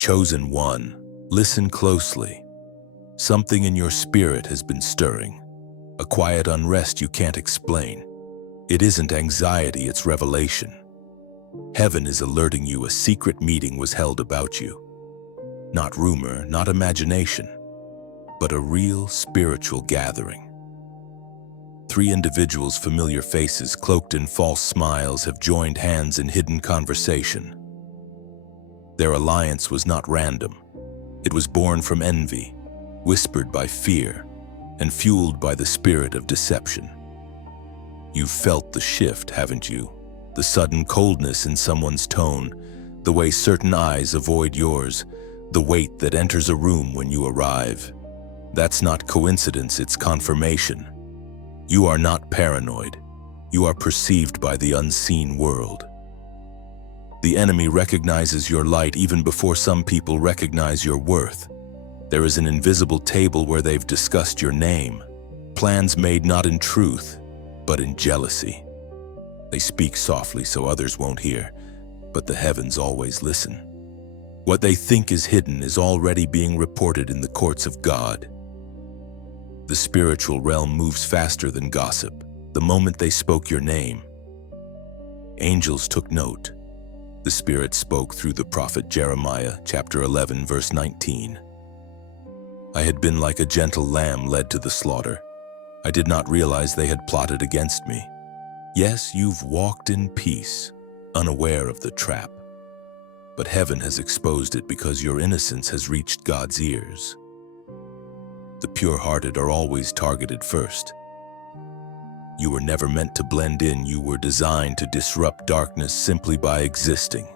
Chosen one, listen closely. Something in your spirit has been stirring, a quiet unrest you can't explain. It isn't anxiety, it's revelation. Heaven is alerting you a secret meeting was held about you. Not rumor, not imagination, but a real spiritual gathering. 3 individuals, familiar faces cloaked in false smiles, have joined hands in hidden conversation. Their alliance was not random. It was born from envy, whispered by fear, and fueled by the spirit of deception. You've felt the shift, haven't you? The sudden coldness in someone's tone, the way certain eyes avoid yours, the weight that enters a room when you arrive. That's not coincidence, it's confirmation. You are not paranoid. You are perceived by the unseen world. The enemy recognizes your light even before some people recognize your worth. There is an invisible table where they've discussed your name. Plans made not in truth, but in jealousy. They speak softly so others won't hear, but the heavens always listen. What they think is hidden is already being reported in the courts of God. The spiritual realm moves faster than gossip. The moment they spoke your name, angels took note. The Spirit spoke through the prophet Jeremiah, chapter 11, verse 19. I had been like a gentle lamb led to the slaughter. I did not realize they had plotted against me. Yes, you've walked in peace, unaware of the trap. But heaven has exposed it because your innocence has reached God's ears. The pure-hearted are always targeted first. You were never meant to blend in, you were designed to disrupt darkness simply by existing.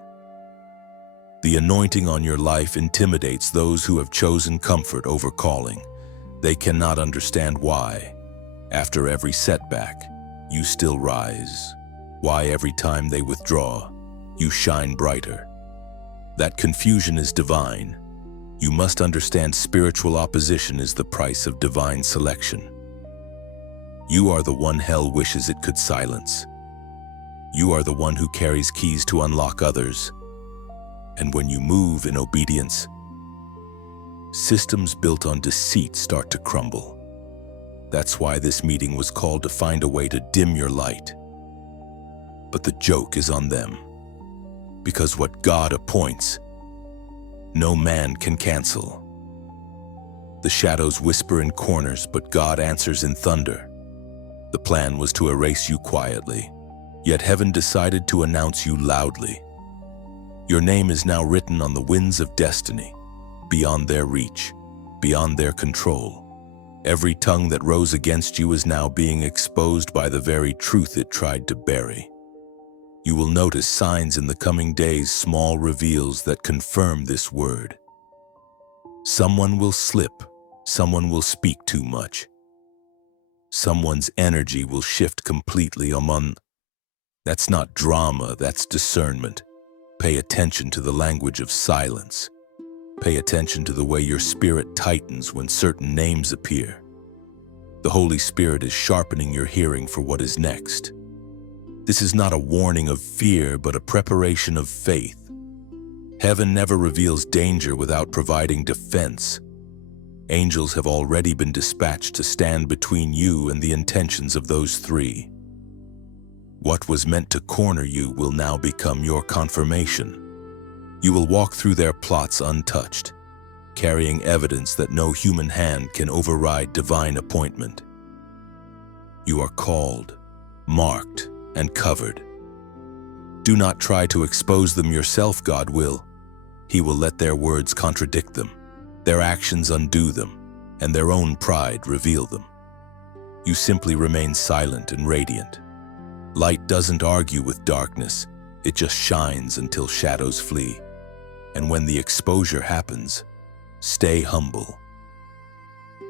The anointing on your life intimidates those who have chosen comfort over calling. They cannot understand why. After every setback, you still rise. Why every time they withdraw, you shine brighter. That confusion is divine. You must understand spiritual opposition is the price of divine selection. You are the one hell wishes it could silence. You are the one who carries keys to unlock others. And when you move in obedience, systems built on deceit start to crumble. That's why this meeting was called, to find a way to dim your light. But the joke is on them. Because what God appoints, no man can cancel. The shadows whisper in corners, but God answers in thunder. The plan was to erase you quietly, yet heaven decided to announce you loudly. Your name is now written on the winds of destiny, beyond their reach, beyond their control. Every tongue that rose against you is now being exposed by the very truth it tried to bury. You will notice signs in the coming days, small reveals that confirm this word. Someone will slip, someone will speak too much. Someone's energy will shift completely among. That's not drama, that's discernment. Pay attention to the language of silence. Pay attention to the way your spirit tightens when certain names appear. The Holy Spirit is sharpening your hearing for what is next. This is not a warning of fear, but a preparation of faith. Heaven never reveals danger without providing defense. Angels have already been dispatched to stand between you and the intentions of those 3. What was meant to corner you will now become your confirmation. You will walk through their plots untouched, carrying evidence that no human hand can override divine appointment. You are called, marked, and covered. Do not try to expose them yourself, God will. He will let their words contradict them, their actions undo them, and their own pride reveal them. You simply remain silent and radiant. Light doesn't argue with darkness, it just shines until shadows flee. And when the exposure happens, stay humble.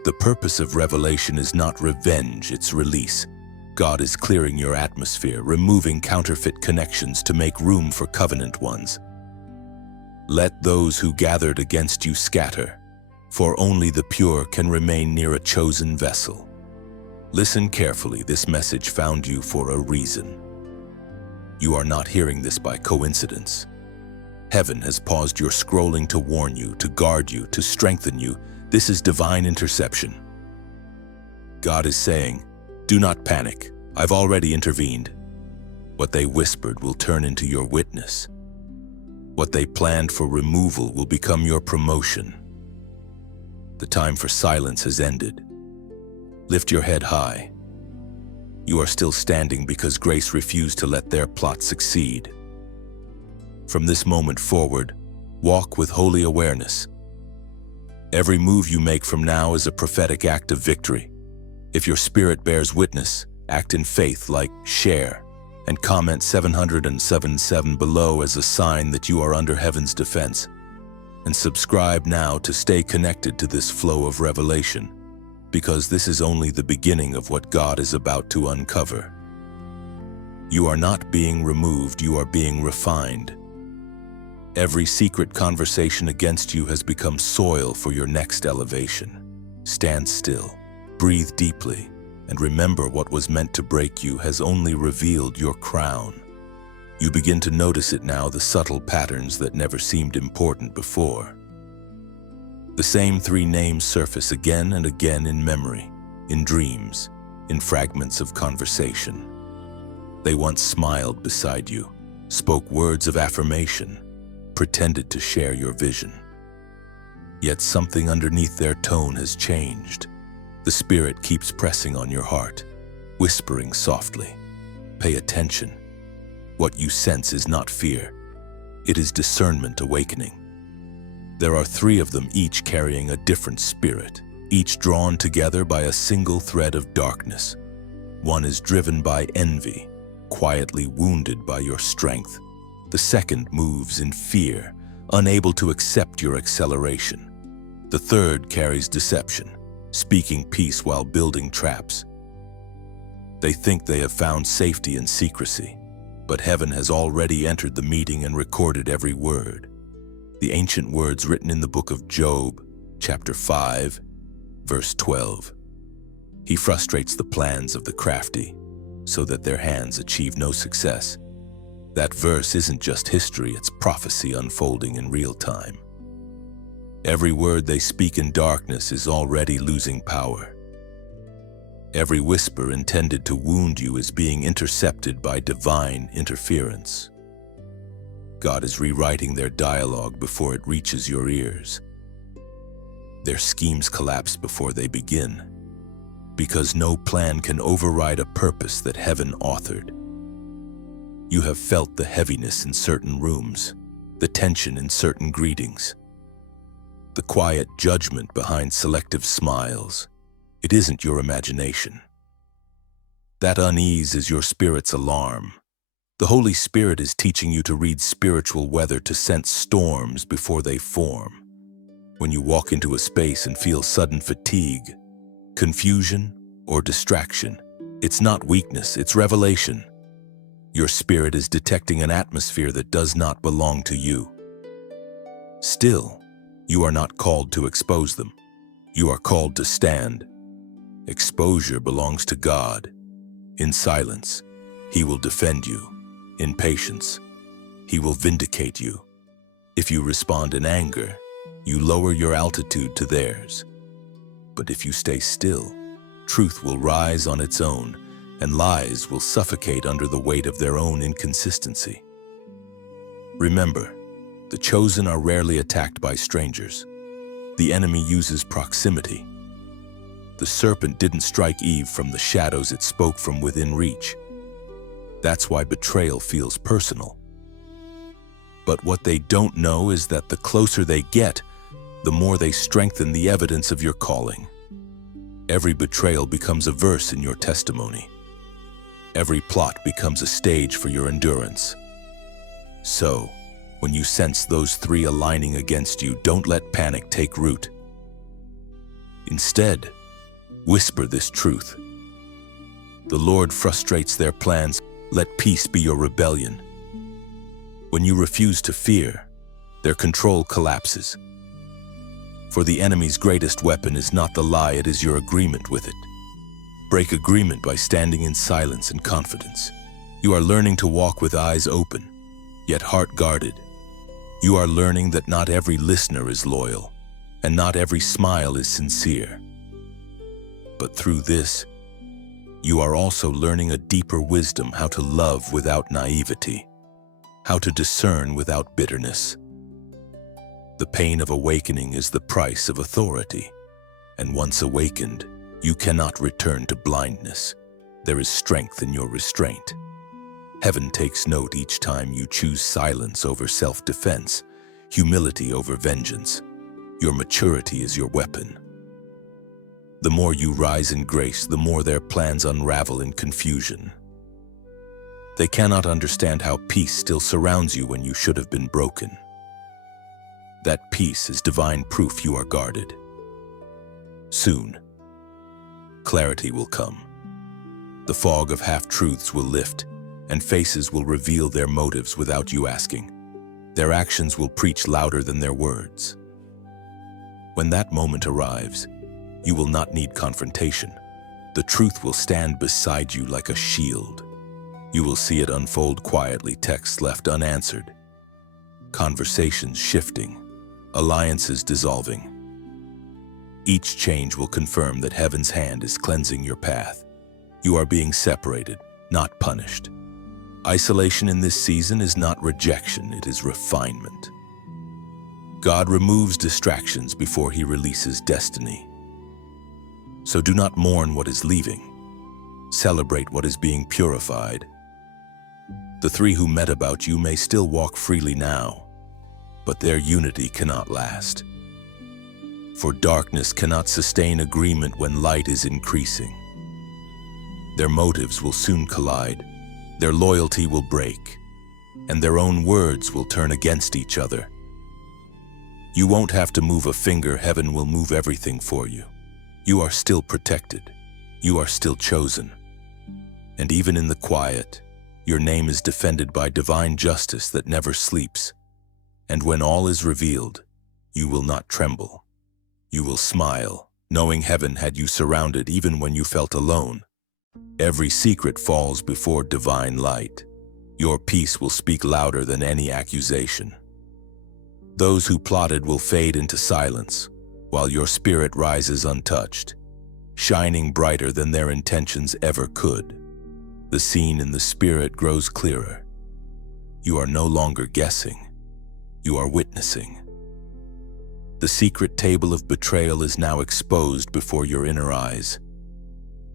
The purpose of revelation is not revenge, it's release. God is clearing your atmosphere, removing counterfeit connections to make room for covenant ones. Let those who gathered against you scatter, for only the pure can remain near a chosen vessel. Listen carefully, this message found you for a reason. You are not hearing this by coincidence. Heaven has paused your scrolling to warn you, to guard you, to strengthen you. This is divine interception. God is saying, do not panic. I've already intervened. What they whispered will turn into your witness. What they planned for removal will become your promotion. The time for silence has ended. Lift your head high. You are still standing because grace refused to let their plot succeed. From this moment forward, walk with holy awareness. Every move you make from now is a prophetic act of victory. If your spirit bears witness, act in faith, like, share, and comment 777 below as a sign that you are under heaven's defense. And subscribe now to stay connected to this flow of revelation, because this is only the beginning of what God is about to uncover. You are not being removed, you are being refined. Every secret conversation against you has become soil for your next elevation. Stand still, breathe deeply, and remember, what was meant to break you has only revealed your crown. You begin to notice it now, the subtle patterns that never seemed important before. The same three names surface again and again in memory, in dreams, in fragments of conversation. They once smiled beside you, spoke words of affirmation, pretended to share your vision. Yet something underneath their tone has changed. The Spirit keeps pressing on your heart, whispering softly, pay attention. What you sense is not fear. It is discernment awakening. There are three of them, each carrying a different spirit, each drawn together by a single thread of darkness. One is driven by envy, quietly wounded by your strength. The second moves in fear, unable to accept your acceleration. The third carries deception, speaking peace while building traps. They think they have found safety in secrecy, but heaven has already entered the meeting and recorded every word. The ancient words written in the book of Job, chapter 5, verse 12. He frustrates the plans of the crafty, so that their hands achieve no success. That verse isn't just history, it's prophecy unfolding in real time. Every word they speak in darkness is already losing power. Every whisper intended to wound you is being intercepted by divine interference. God is rewriting their dialogue before it reaches your ears. Their schemes collapse before they begin, because no plan can override a purpose that heaven authored. You have felt the heaviness in certain rooms, the tension in certain greetings, the quiet judgment behind selective smiles. It isn't your imagination. That unease is your spirit's alarm. The Holy Spirit is teaching you to read spiritual weather, to sense storms before they form. When you walk into a space and feel sudden fatigue, confusion, or distraction, it's not weakness, it's revelation. Your spirit is detecting an atmosphere that does not belong to you. Still, you are not called to expose them. You are called to stand. Exposure belongs to God. In silence, He will defend you. In patience, He will vindicate you. If you respond in anger, you lower your altitude to theirs. But if you stay still, truth will rise on its own, and lies will suffocate under the weight of their own inconsistency. Remember, the chosen are rarely attacked by strangers. The enemy uses proximity. The serpent didn't strike Eve from the shadows, it spoke from within reach. That's why betrayal feels personal. But what they don't know is that the closer they get, the more they strengthen the evidence of your calling. Every betrayal becomes a verse in your testimony. Every plot becomes a stage for your endurance. So, when you sense those three aligning against you, don't let panic take root. Instead, whisper this truth. The Lord frustrates their plans. Let peace be your rebellion. When you refuse to fear, their control collapses. For the enemy's greatest weapon is not the lie, it is your agreement with it. Break agreement by standing in silence and confidence. You are learning to walk with eyes open, yet heart guarded. You are learning that not every listener is loyal, and not every smile is sincere. But through this, you are also learning a deeper wisdom: how to love without naivety, how to discern without bitterness. The pain of awakening is the price of authority, and once awakened, you cannot return to blindness. There is strength in your restraint. Heaven takes note each time you choose silence over self-defense, humility over vengeance. Your maturity is your weapon. The more you rise in grace, the more their plans unravel in confusion. They cannot understand how peace still surrounds you when you should have been broken. That peace is divine proof you are guarded. Soon, clarity will come. The fog of half-truths will lift, and faces will reveal their motives without you asking. Their actions will preach louder than their words. When that moment arrives, you will not need confrontation. The truth will stand beside you like a shield. You will see it unfold quietly, texts left unanswered, conversations shifting, alliances dissolving. Each change will confirm that heaven's hand is cleansing your path. You are being separated, not punished. Isolation in this season is not rejection, it is refinement. God removes distractions before He releases destiny. So do not mourn what is leaving. Celebrate what is being purified. The three who met about you may still walk freely now, but their unity cannot last. For darkness cannot sustain agreement when light is increasing. Their motives will soon collide, their loyalty will break, and their own words will turn against each other. You won't have to move a finger, heaven will move everything for you. You are still protected, you are still chosen. And even in the quiet, your name is defended by divine justice that never sleeps. And when all is revealed, you will not tremble. You will smile, knowing heaven had you surrounded even when you felt alone. Every secret falls before divine light. Your peace will speak louder than any accusation. Those who plotted will fade into silence, while your spirit rises untouched, shining brighter than their intentions ever could. The scene in the spirit grows clearer. You are no longer guessing, you are witnessing. The secret table of betrayal is now exposed before your inner eyes.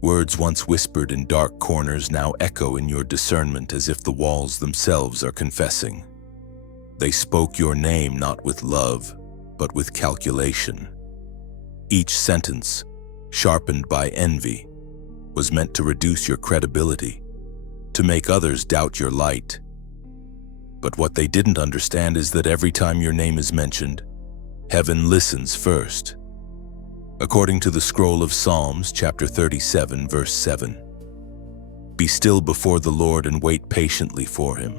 Words once whispered in dark corners now echo in your discernment as if the walls themselves are confessing. They spoke your name not with love, but with calculation. Each sentence, sharpened by envy, was meant to reduce your credibility, to make others doubt your light. But what they didn't understand is that every time your name is mentioned, heaven listens first. According to the scroll of Psalms, chapter 37, verse 7, "Be still before the Lord and wait patiently for Him.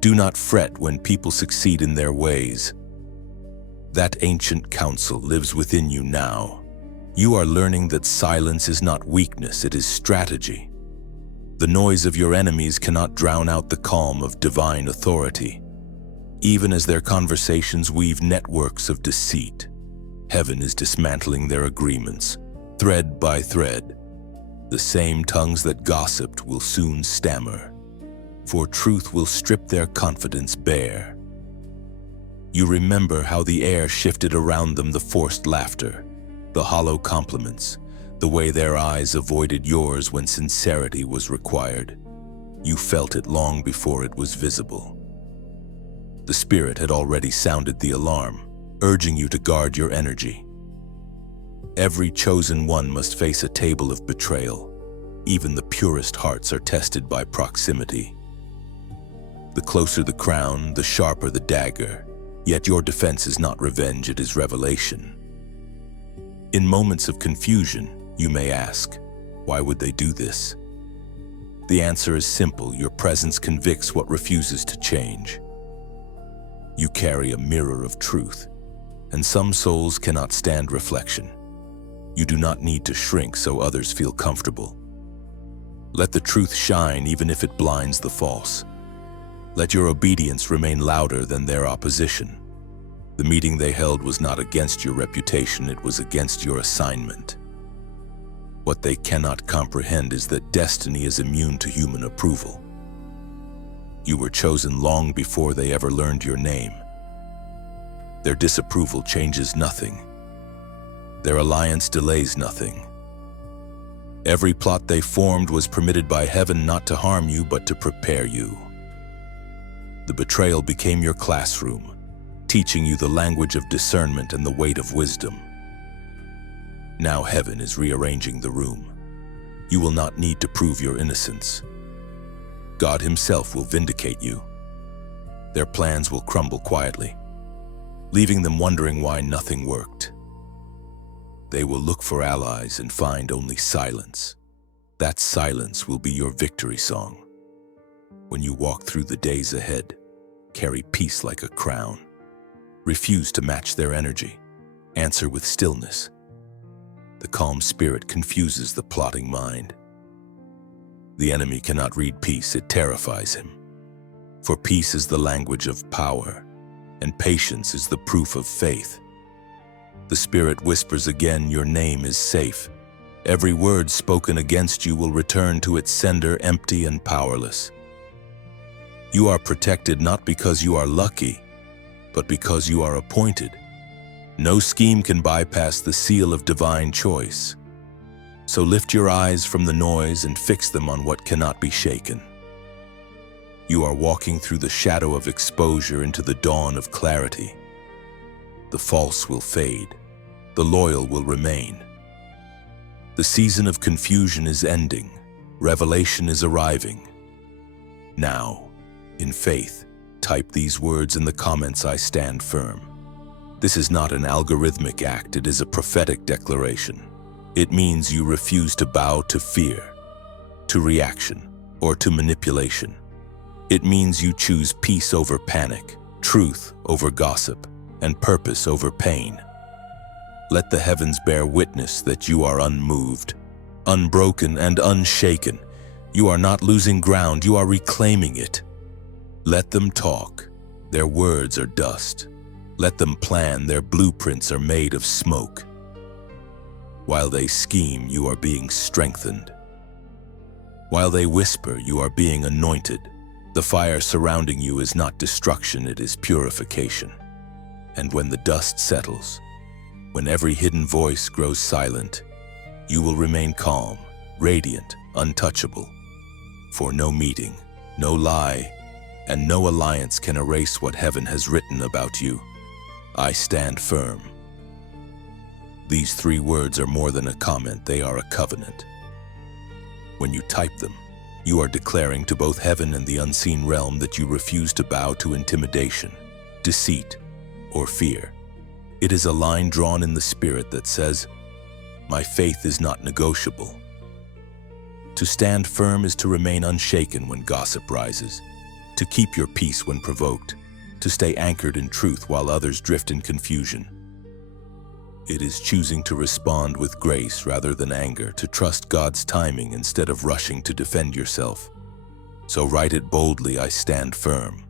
Do not fret when people succeed in their ways." That ancient counsel lives within you now. You are learning that silence is not weakness, it is strategy. The noise of your enemies cannot drown out the calm of divine authority. Even as their conversations weave networks of deceit, heaven is dismantling their agreements, thread by thread. The same tongues that gossiped will soon stammer, for truth will strip their confidence bare. You remember how the air shifted around them, the forced laughter, the hollow compliments, the way their eyes avoided yours when sincerity was required. You felt it long before it was visible. The Spirit had already sounded the alarm, urging you to guard your energy. Every chosen one must face a table of betrayal. Even the purest hearts are tested by proximity. The closer the crown, the sharper the dagger. Yet your defense is not revenge, it is revelation. In moments of confusion, you may ask, why would they do this? The answer is simple: your presence convicts what refuses to change. You carry a mirror of truth, and some souls cannot stand reflection. You do not need to shrink so others feel comfortable. Let the truth shine even if it blinds the false. Let your obedience remain louder than their opposition. The meeting they held was not against your reputation, it was against your assignment. What they cannot comprehend is that destiny is immune to human approval. You were chosen long before they ever learned your name. Their disapproval changes nothing. Their alliance delays nothing. Every plot they formed was permitted by heaven not to harm you, but to prepare you. The betrayal became your classroom, teaching you the language of discernment and the weight of wisdom. Now heaven is rearranging the room. You will not need to prove your innocence. God himself will vindicate you. Their plans will crumble quietly, leaving them wondering why nothing worked. They will look for allies and find only silence. That silence will be your victory song. When you walk through the days ahead, carry peace like a crown. Refuse to match their energy. Answer with stillness. The calm spirit confuses the plotting mind. The enemy cannot read peace, it terrifies him. For peace is the language of power, and patience is the proof of faith. The spirit whispers again, your name is safe. Every word spoken against you will return to its sender empty and powerless. You are protected not because you are lucky, but because you are appointed. No scheme can bypass the seal of divine choice. So lift your eyes from the noise and fix them on what cannot be shaken. You are walking through the shadow of exposure into the dawn of clarity. The false will fade. The loyal will remain. The season of confusion is ending. Revelation is arriving. Now, in faith, type these words in the comments, I stand firm. This is not an algorithmic act, it is a prophetic declaration. It means you refuse to bow to fear, to reaction, or to manipulation. It means you choose peace over panic, truth over gossip, and purpose over pain. Let the heavens bear witness that you are unmoved, unbroken, and unshaken. You are not losing ground, you are reclaiming it. Let them talk, their words are dust. Let them plan, their blueprints are made of smoke. While they scheme, you are being strengthened. While they whisper, you are being anointed. The fire surrounding you is not destruction, it is purification. And when the dust settles, when every hidden voice grows silent, you will remain calm, radiant, untouchable. For no meeting, no lie, and no alliance can erase what heaven has written about you. I stand firm. These 3 words are more than a comment, they are a covenant. When you type them, you are declaring to both heaven and the unseen realm that you refuse to bow to intimidation, deceit, or fear. It is a line drawn in the spirit that says, my faith is not negotiable. To stand firm is to remain unshaken when gossip rises, to keep your peace when provoked, to stay anchored in truth while others drift in confusion. It is choosing to respond with grace rather than anger, to trust God's timing instead of rushing to defend yourself. So write it boldly, I stand firm.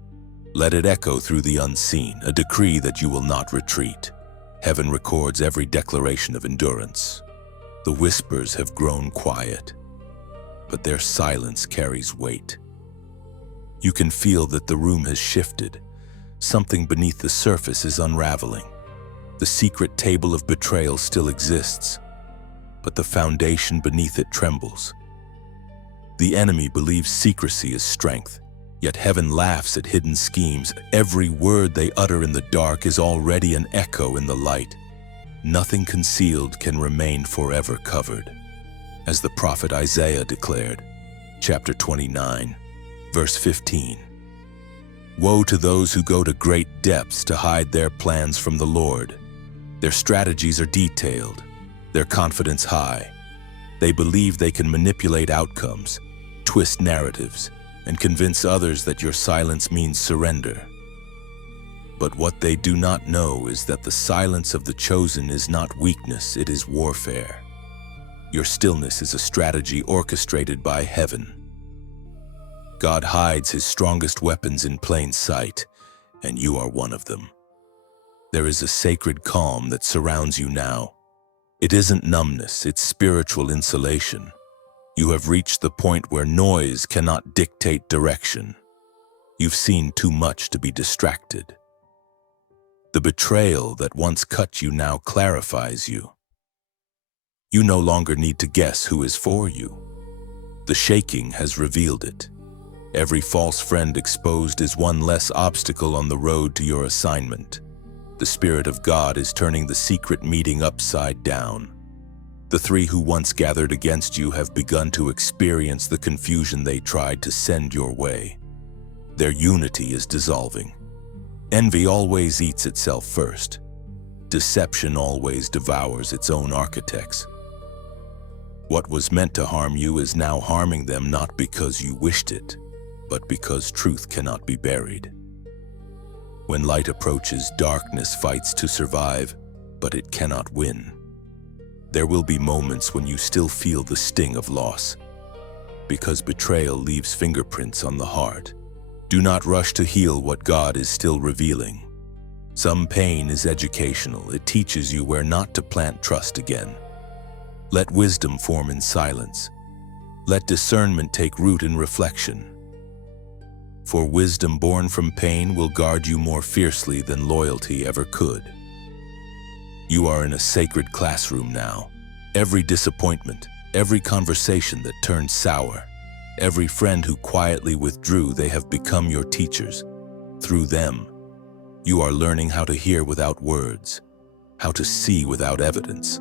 Let it echo through the unseen, a decree that you will not retreat. Heaven records every declaration of endurance. The whispers have grown quiet, but their silence carries weight. You can feel that the room has shifted. Something beneath the surface is unraveling. The secret table of betrayal still exists, but the foundation beneath it trembles. The enemy believes secrecy is strength, yet heaven laughs at hidden schemes. Every word they utter in the dark is already an echo in the light. Nothing concealed can remain forever covered. As the prophet Isaiah declared, chapter 29, verse 15. Woe to those who go to great depths to hide their plans from the Lord. Their strategies are detailed, their confidence high. They believe they can manipulate outcomes, twist narratives, and convince others that your silence means surrender. But what they do not know is that the silence of the chosen is not weakness, it is warfare. Your stillness is a strategy orchestrated by heaven. God hides his strongest weapons in plain sight, and you are one of them. There is a sacred calm that surrounds you now. It isn't numbness, it's spiritual insulation. You have reached the point where noise cannot dictate direction. You've seen too much to be distracted. The betrayal that once cut you now clarifies you. You no longer need to guess who is for you. The shaking has revealed it. Every false friend exposed is one less obstacle on the road to your assignment. The Spirit of God is turning the secret meeting upside down. The three who once gathered against you have begun to experience the confusion they tried to send your way. Their unity is dissolving. Envy always eats itself first. Deception always devours its own architects. What was meant to harm you is now harming them, not because you wished it, but because truth cannot be buried. When light approaches, darkness fights to survive, but it cannot win. There will be moments when you still feel the sting of loss, because betrayal leaves fingerprints on the heart. Do not rush to heal what God is still revealing. Some pain is educational. It teaches you where not to plant trust again. Let wisdom form in silence. Let discernment take root in reflection. For wisdom born from pain will guard you more fiercely than loyalty ever could. You are in a sacred classroom now. Every disappointment, every conversation that turned sour, every friend who quietly withdrew, they have become your teachers. Through them, you are learning how to hear without words, how to see without evidence.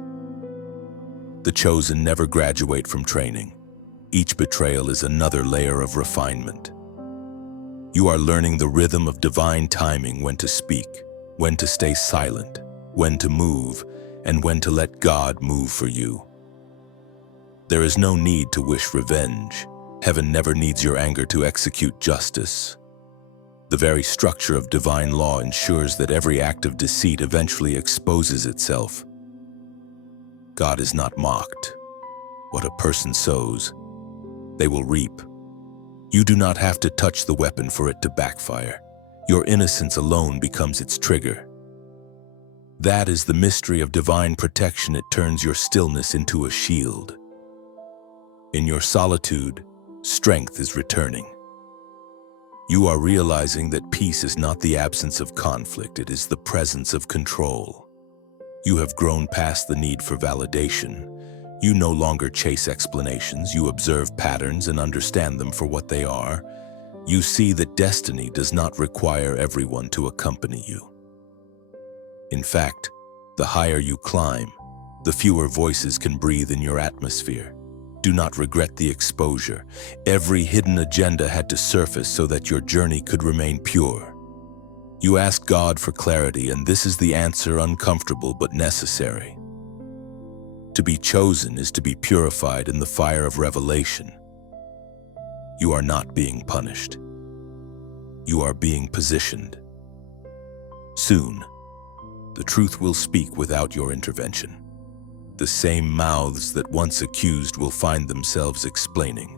The chosen never graduate from training. Each betrayal is another layer of refinement. You are learning the rhythm of divine timing, when to speak, when to stay silent, when to move, and when to let God move for you. There is no need to wish revenge. Heaven never needs your anger to execute justice. The very structure of divine law ensures that every act of deceit eventually exposes itself. God is not mocked. What a person sows, they will reap. You do not have to touch the weapon for it to backfire. Your innocence alone becomes its trigger. That is the mystery of divine protection. It turns your stillness into a shield. In your solitude, strength is returning. You are realizing that peace is not the absence of conflict, it is the presence of control. You have grown past the need for validation. You no longer chase explanations. You observe patterns and understand them for what they are. You see that destiny does not require everyone to accompany you. In fact, the higher you climb, the fewer voices can breathe in your atmosphere. Do not regret the exposure. Every hidden agenda had to surface so that your journey could remain pure. You ask God for clarity, and this is the answer, uncomfortable but necessary. To be chosen is to be purified in the fire of revelation. You are not being punished. You are being positioned. Soon, the truth will speak without your intervention. The same mouths that once accused will find themselves explaining.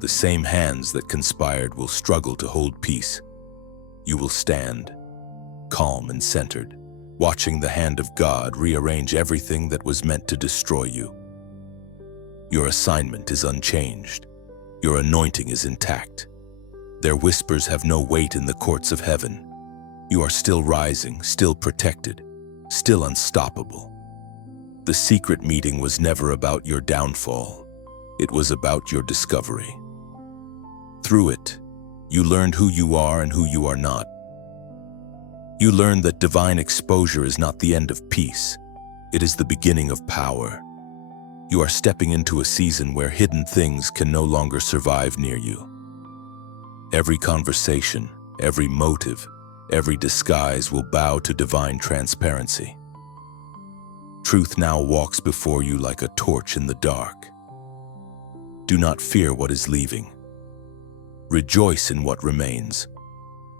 The same hands that conspired will struggle to hold peace. You will stand, calm and centered, watching the hand of God rearrange everything that was meant to destroy you. Your assignment is unchanged. Your anointing is intact. Their whispers have no weight in the courts of heaven. You are still rising, still protected, still unstoppable. The secret meeting was never about your downfall. It was about your discovery. Through it, you learned who you are and who you are not. You learned that divine exposure is not the end of peace. It is the beginning of power. You are stepping into a season where hidden things can no longer survive near you. Every conversation, every motive, every disguise will bow to divine transparency. Truth now walks before you like a torch in the dark. Do not fear what is leaving. Rejoice in what remains.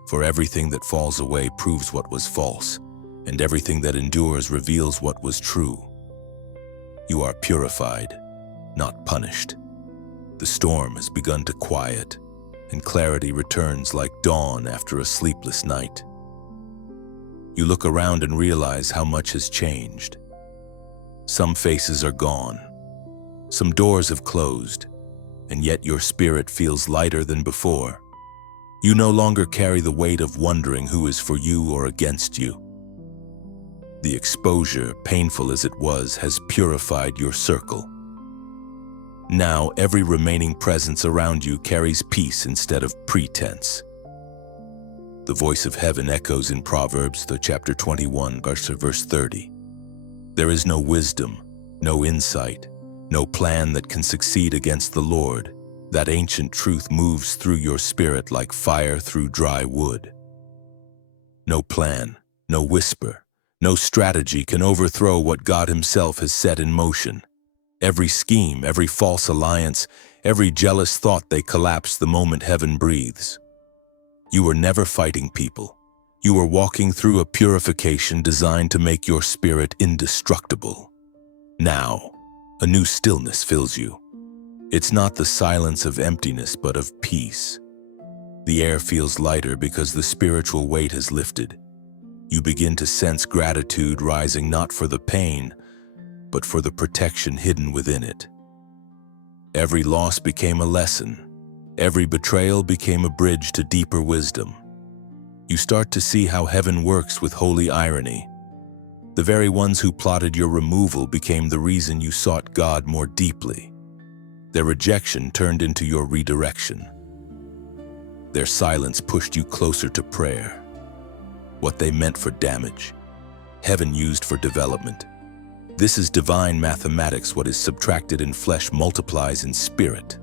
For everything that falls away proves what was false, and everything that endures reveals what was true. You are purified, not punished. The storm has begun to quiet, and clarity returns like dawn after a sleepless night. You look around and realize how much has changed. Some faces are gone, some doors have closed, and yet your spirit feels lighter than before. You no longer carry the weight of wondering who is for you or against you. The exposure, painful as it was, has purified your circle. Now, every remaining presence around you carries peace instead of pretense. The voice of heaven echoes in Proverbs, the chapter 21, verse 30. There is no wisdom, no insight, no plan that can succeed against the Lord. That ancient truth moves through your spirit like fire through dry wood. No plan, no whisper, no strategy can overthrow what God Himself has set in motion. Every scheme, every false alliance, every jealous thought, they collapse the moment heaven breathes. You were never fighting people. You were walking through a purification designed to make your spirit indestructible. Now, a new stillness fills you. It's not the silence of emptiness, but of peace. The air feels lighter because the spiritual weight has lifted. You begin to sense gratitude rising not for the pain, but for the protection hidden within it. Every loss became a lesson. Every betrayal became a bridge to deeper wisdom. You start to see how heaven works with holy irony. The very ones who plotted your removal became the reason you sought God more deeply. Their rejection turned into your redirection. Their silence pushed you closer to prayer. What they meant for damage, heaven used for development. This is divine mathematics. What is subtracted in flesh multiplies in spirit.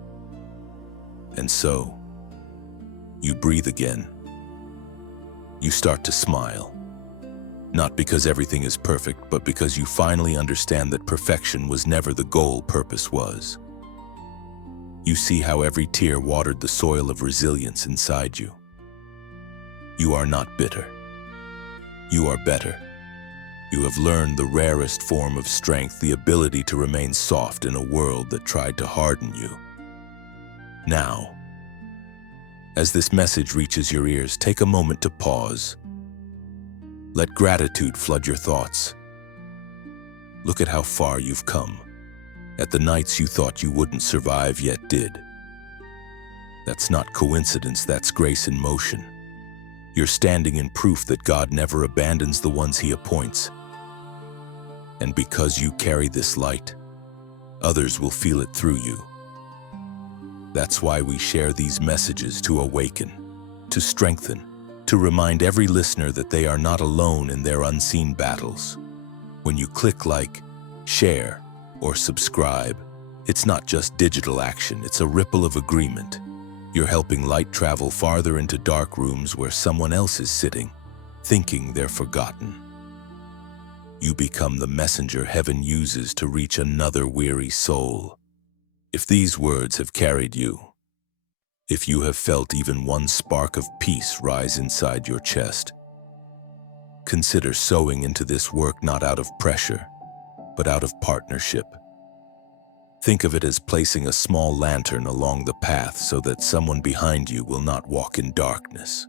And so, you breathe again. You start to smile. Not because everything is perfect, but because you finally understand that perfection was never the goal, purpose was. You see how every tear watered the soil of resilience inside you. You are not bitter. You are better. You have learned the rarest form of strength, the ability to remain soft in a world that tried to harden you. Now, as this message reaches your ears, take a moment to pause. Let gratitude flood your thoughts. Look at how far you've come, at the nights you thought you wouldn't survive yet did. That's not coincidence, that's grace in motion. You're standing in proof that God never abandons the ones He appoints. And because you carry this light, others will feel it through you. That's why we share these messages, to awaken, to strengthen, to remind every listener that they are not alone in their unseen battles. When you click like, share, or subscribe, it's not just digital action, it's a ripple of agreement. You're helping light travel farther into dark rooms where someone else is sitting, thinking they're forgotten. You become the messenger heaven uses to reach another weary soul. If these words have carried you, if you have felt even one spark of peace rise inside your chest, consider sowing into this work not out of pressure, but out of partnership. Think of it as placing a small lantern along the path so that someone behind you will not walk in darkness.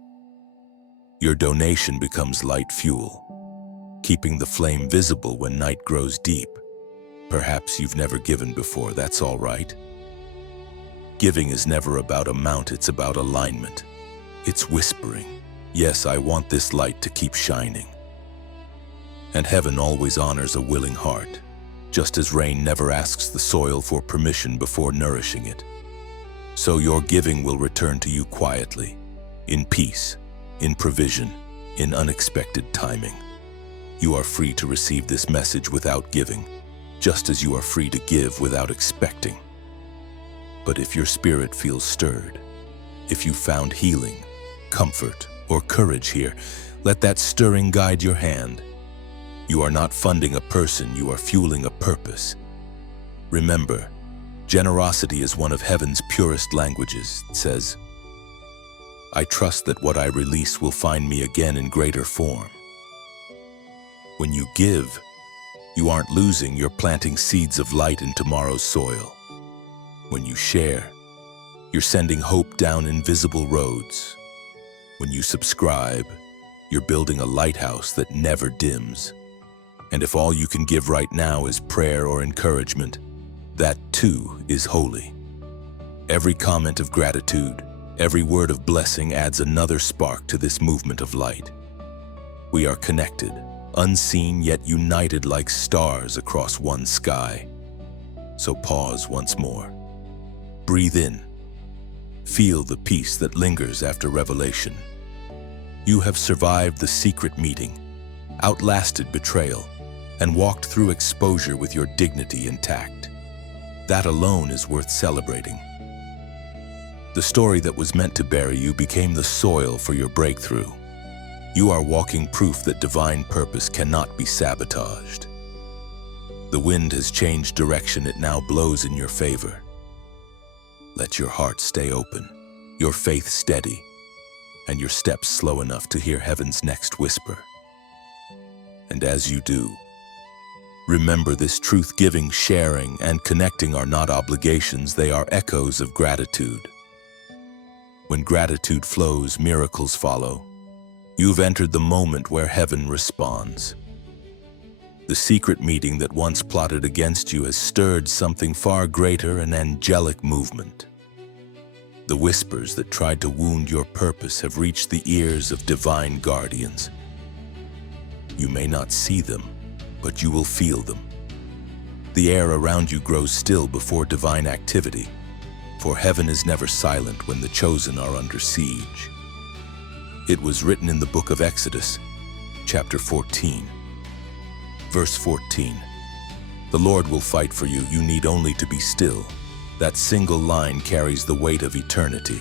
Your donation becomes light fuel, keeping the flame visible when night grows deep. Perhaps you've never given before, that's all right. Giving is never about amount, it's about alignment. It's whispering, yes, I want this light to keep shining. And heaven always honors a willing heart, just as rain never asks the soil for permission before nourishing it. So your giving will return to you quietly, in peace, in provision, in unexpected timing. You are free to receive this message without giving, just as you are free to give without expecting. But if your spirit feels stirred, if you found healing, comfort, or courage here, let that stirring guide your hand. You are not funding a person, you are fueling a purpose. Remember, generosity is one of heaven's purest languages. It says, I trust that what I release will find me again in greater form. When you give, you aren't losing, you're planting seeds of light in tomorrow's soil. When you share, You're sending hope down invisible roads. When you subscribe, you're building a lighthouse that never dims. And if all you can give right now is prayer or encouragement, that too is holy. Every comment of gratitude, every word of blessing adds another spark to this movement of light. We are connected, unseen yet united like stars across one sky. So pause once more. Breathe in. Feel the peace that lingers after revelation. You have survived the secret meeting, outlasted betrayal, and walked through exposure with your dignity intact. That alone is worth celebrating. The story that was meant to bury you became the soil for your breakthrough. You are walking proof that divine purpose cannot be sabotaged. The wind has changed direction, it now blows in your favor. Let your heart stay open, your faith steady, and your steps slow enough to hear heaven's next whisper. And as you do, remember this truth-giving, sharing, and connecting are not obligations, they are echoes of gratitude. When gratitude flows, miracles follow. You've entered the moment where heaven responds. The secret meeting that once plotted against you has stirred something far greater, an angelic movement. The whispers that tried to wound your purpose have reached the ears of divine guardians. You may not see them, but you will feel them. The air around you grows still before divine activity, for heaven is never silent when the chosen are under siege. It was written in the book of Exodus, chapter 14, verse 14. The Lord will fight for you, you need only to be still. That single line carries the weight of eternity.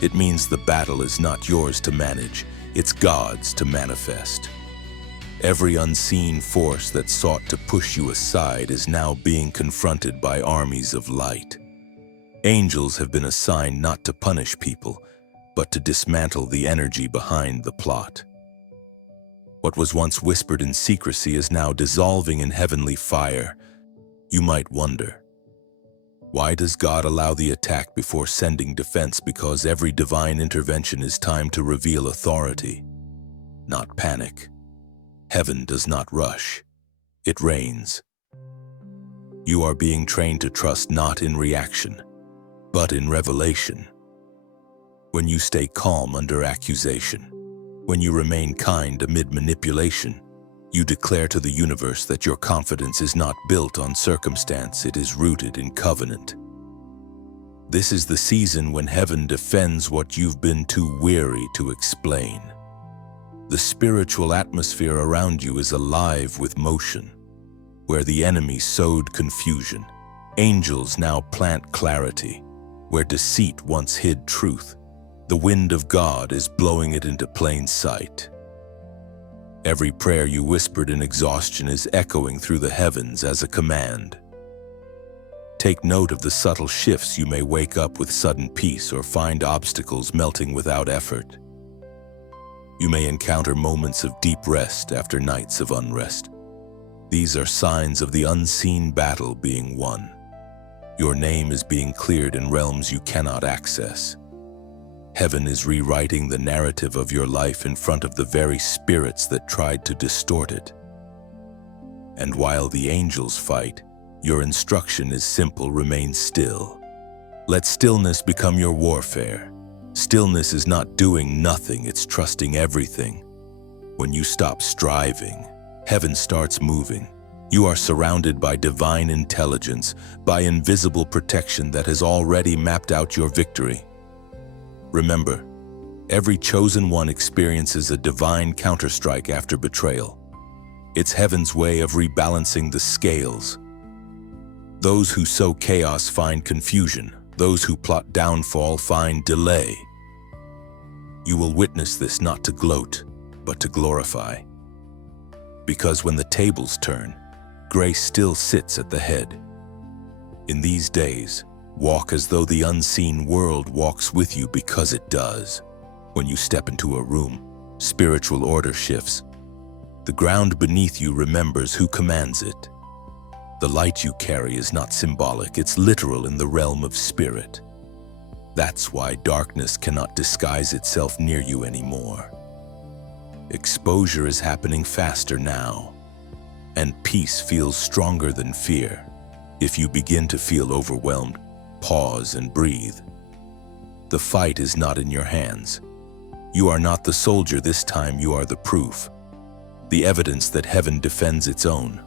It means the battle is not yours to manage, it's God's to manifest. Every unseen force that sought to push you aside is now being confronted by armies of light. Angels have been assigned not to punish people, but to dismantle the energy behind the plot. What was once whispered in secrecy is now dissolving in heavenly fire. You might wonder, why does God allow the attack before sending defense? Because every divine intervention is time to reveal authority, not panic. Heaven does not rush, it reigns. You are being trained to trust not in reaction, but in revelation. When you stay calm under accusation, when you remain kind amid manipulation, you declare to the universe that your confidence is not built on circumstance, it is rooted in covenant. This is the season when heaven defends what you've been too weary to explain. The spiritual atmosphere around you is alive with motion. Where the enemy sowed confusion, angels now plant clarity. Where deceit once hid truth, the wind of God is blowing it into plain sight. Every prayer you whispered in exhaustion is echoing through the heavens as a command. Take note of the subtle shifts. You may wake up with sudden peace or find obstacles melting without effort. You may encounter moments of deep rest after nights of unrest. These are signs of the unseen battle being won. Your name is being cleared in realms you cannot access. Heaven is rewriting the narrative of your life in front of the very spirits that tried to distort it. And while the angels fight, your instruction is simple: remain still. Let stillness become your warfare. Stillness is not doing nothing, it's trusting everything. When you stop striving, heaven starts moving. You are surrounded by divine intelligence, by invisible protection that has already mapped out your victory. Remember, every chosen one experiences a divine counterstrike after betrayal. It's heaven's way of rebalancing the scales. Those who sow chaos find confusion. Those who plot downfall find delay. You will witness this not to gloat, but to glorify. Because when the tables turn, grace still sits at the head. In these days, walk as though the unseen world walks with you, because it does. When you step into a room, spiritual order shifts. The ground beneath you remembers who commands it. The light you carry is not symbolic, it's literal in the realm of spirit. That's why darkness cannot disguise itself near you anymore. Exposure is happening faster now, and peace feels stronger than fear. If you begin to feel overwhelmed, pause and breathe. The fight is not in your hands. You are not the soldier this time, you are the proof, the evidence that heaven defends its own.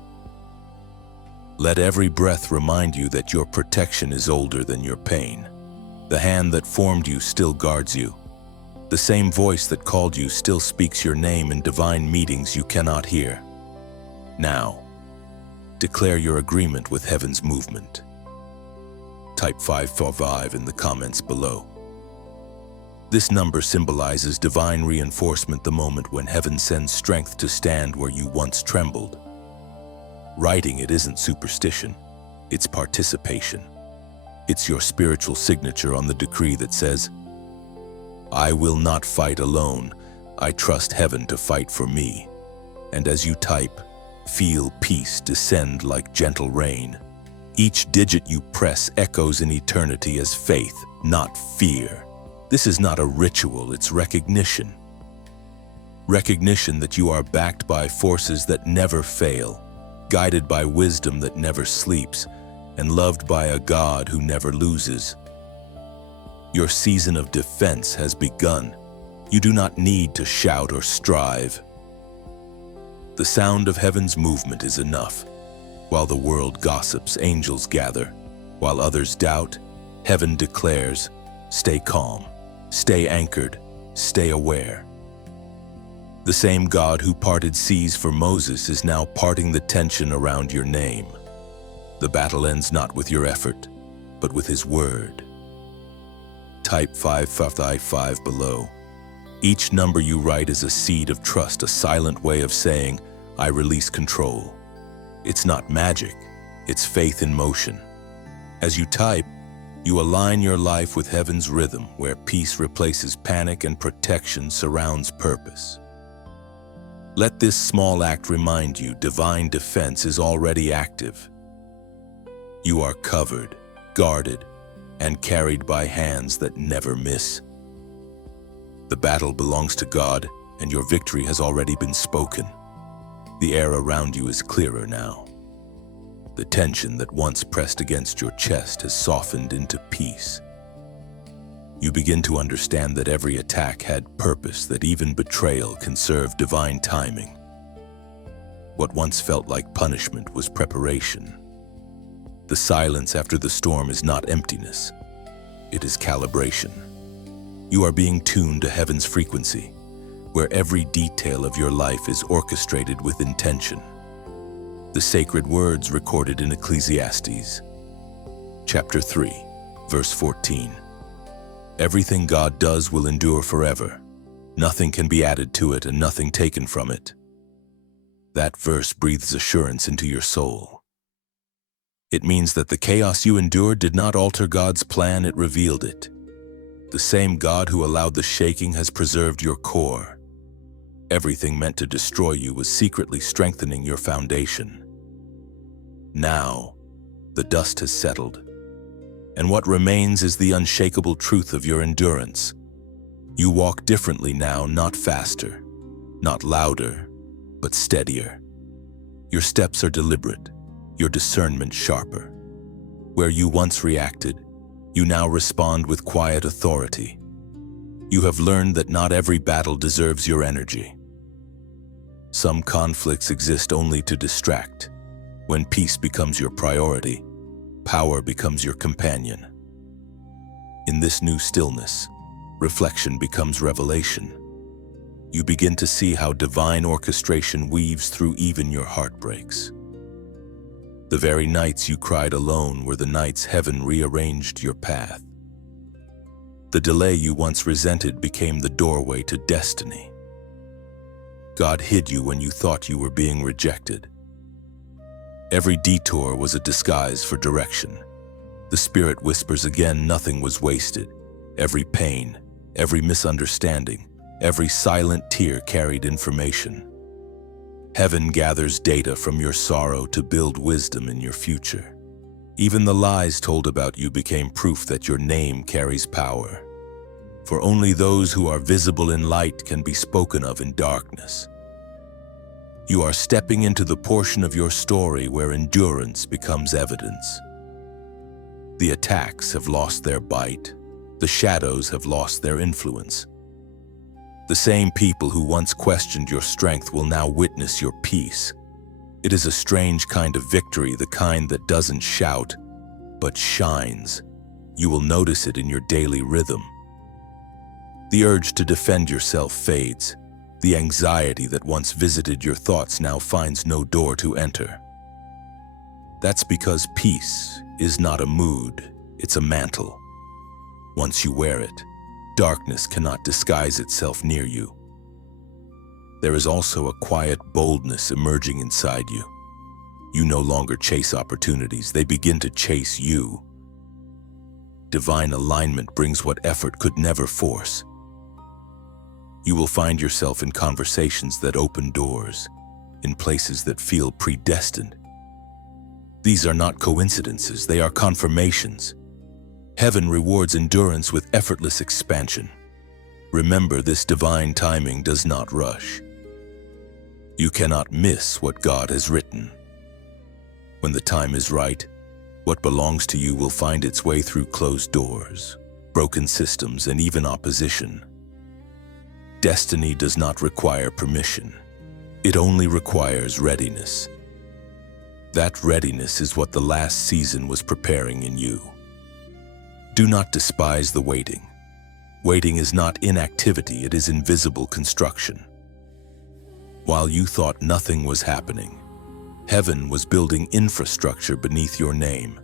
Let every breath remind you that your protection is older than your pain. The hand that formed you still guards you. The same voice that called you still speaks your name in divine meetings you cannot hear. Now, declare your agreement with heaven's movement. Type 545 in the comments below. This number symbolizes divine reinforcement, the moment when heaven sends strength to stand where you once trembled. Writing it isn't superstition, it's participation. It's your spiritual signature on the decree that says, I will not fight alone, I trust heaven to fight for me. And as you type, feel peace descend like gentle rain. Each digit you press echoes in eternity as faith, not fear. This is not a ritual, it's recognition. Recognition that you are backed by forces that never fail, guided by wisdom that never sleeps, and loved by a God who never loses. Your season of defense has begun. You do not need to shout or strive. The sound of heaven's movement is enough. While the world gossips, angels gather. While others doubt, heaven declares, stay calm, stay anchored, stay aware. The same God who parted seas for Moses is now parting the tension around your name. The battle ends not with your effort, but with his word. Type 555 below. Each number you write is a seed of trust, a silent way of saying, I release control. It's not magic, it's faith in motion. As you type, you align your life with heaven's rhythm, where peace replaces panic and protection surrounds purpose. Let this small act remind you divine defense is already active. You are covered, guarded, and carried by hands that never miss. The battle belongs to God, and your victory has already been spoken. The air around you is clearer now. The tension that once pressed against your chest has softened into peace. You begin to understand that every attack had purpose, that even betrayal can serve divine timing. What once felt like punishment was preparation. The silence after the storm is not emptiness, it is calibration. You are being tuned to heaven's frequency, where every detail of your life is orchestrated with intention. The sacred words recorded in Ecclesiastes, chapter 3, verse 14. Everything God does will endure forever. Nothing can be added to it and nothing taken from it. That verse breathes assurance into your soul. It means that the chaos you endured did not alter God's plan, it revealed it. The same God who allowed the shaking has preserved your core. Everything meant to destroy you was secretly strengthening your foundation. Now, the dust has settled, and what remains is the unshakable truth of your endurance. You walk differently now, not faster, not louder, but steadier. Your steps are deliberate, your discernment sharper. Where you once reacted, you now respond with quiet authority. You have learned that not every battle deserves your energy. Some conflicts exist only to distract. When peace becomes your priority, power becomes your companion. In this new stillness, reflection becomes revelation. You begin to see how divine orchestration weaves through even your heartbreaks. The very nights you cried alone were the nights heaven rearranged your path. The delay you once resented became the doorway to destiny. God hid you when you thought you were being rejected. Every detour was a disguise for direction. The Spirit whispers again, nothing was wasted. Every pain, every misunderstanding, every silent tear carried information. Heaven gathers data from your sorrow to build wisdom in your future. Even the lies told about you became proof that your name carries power. For only those who are visible in light can be spoken of in darkness. You are stepping into the portion of your story where endurance becomes evidence. The attacks have lost their bite. The shadows have lost their influence. The same people who once questioned your strength will now witness your peace. It is a strange kind of victory, the kind that doesn't shout, but shines. You will notice it in your daily rhythm. The urge to defend yourself fades. The anxiety that once visited your thoughts now finds no door to enter. That's because peace is not a mood, it's a mantle. Once you wear it, darkness cannot disguise itself near you. There is also a quiet boldness emerging inside you. You no longer chase opportunities, they begin to chase you. Divine alignment brings what effort could never force. You will find yourself in conversations that open doors, in places that feel predestined. These are not coincidences, they are confirmations. Heaven rewards endurance with effortless expansion. Remember, this divine timing does not rush. You cannot miss what God has written. When the time is right, what belongs to you will find its way through closed doors, broken systems, and even opposition. Destiny does not require permission. It only requires readiness. That readiness is what the last season was preparing in you. Do not despise the waiting. Waiting is not inactivity, it is invisible construction. While you thought nothing was happening, heaven was building infrastructure beneath your name.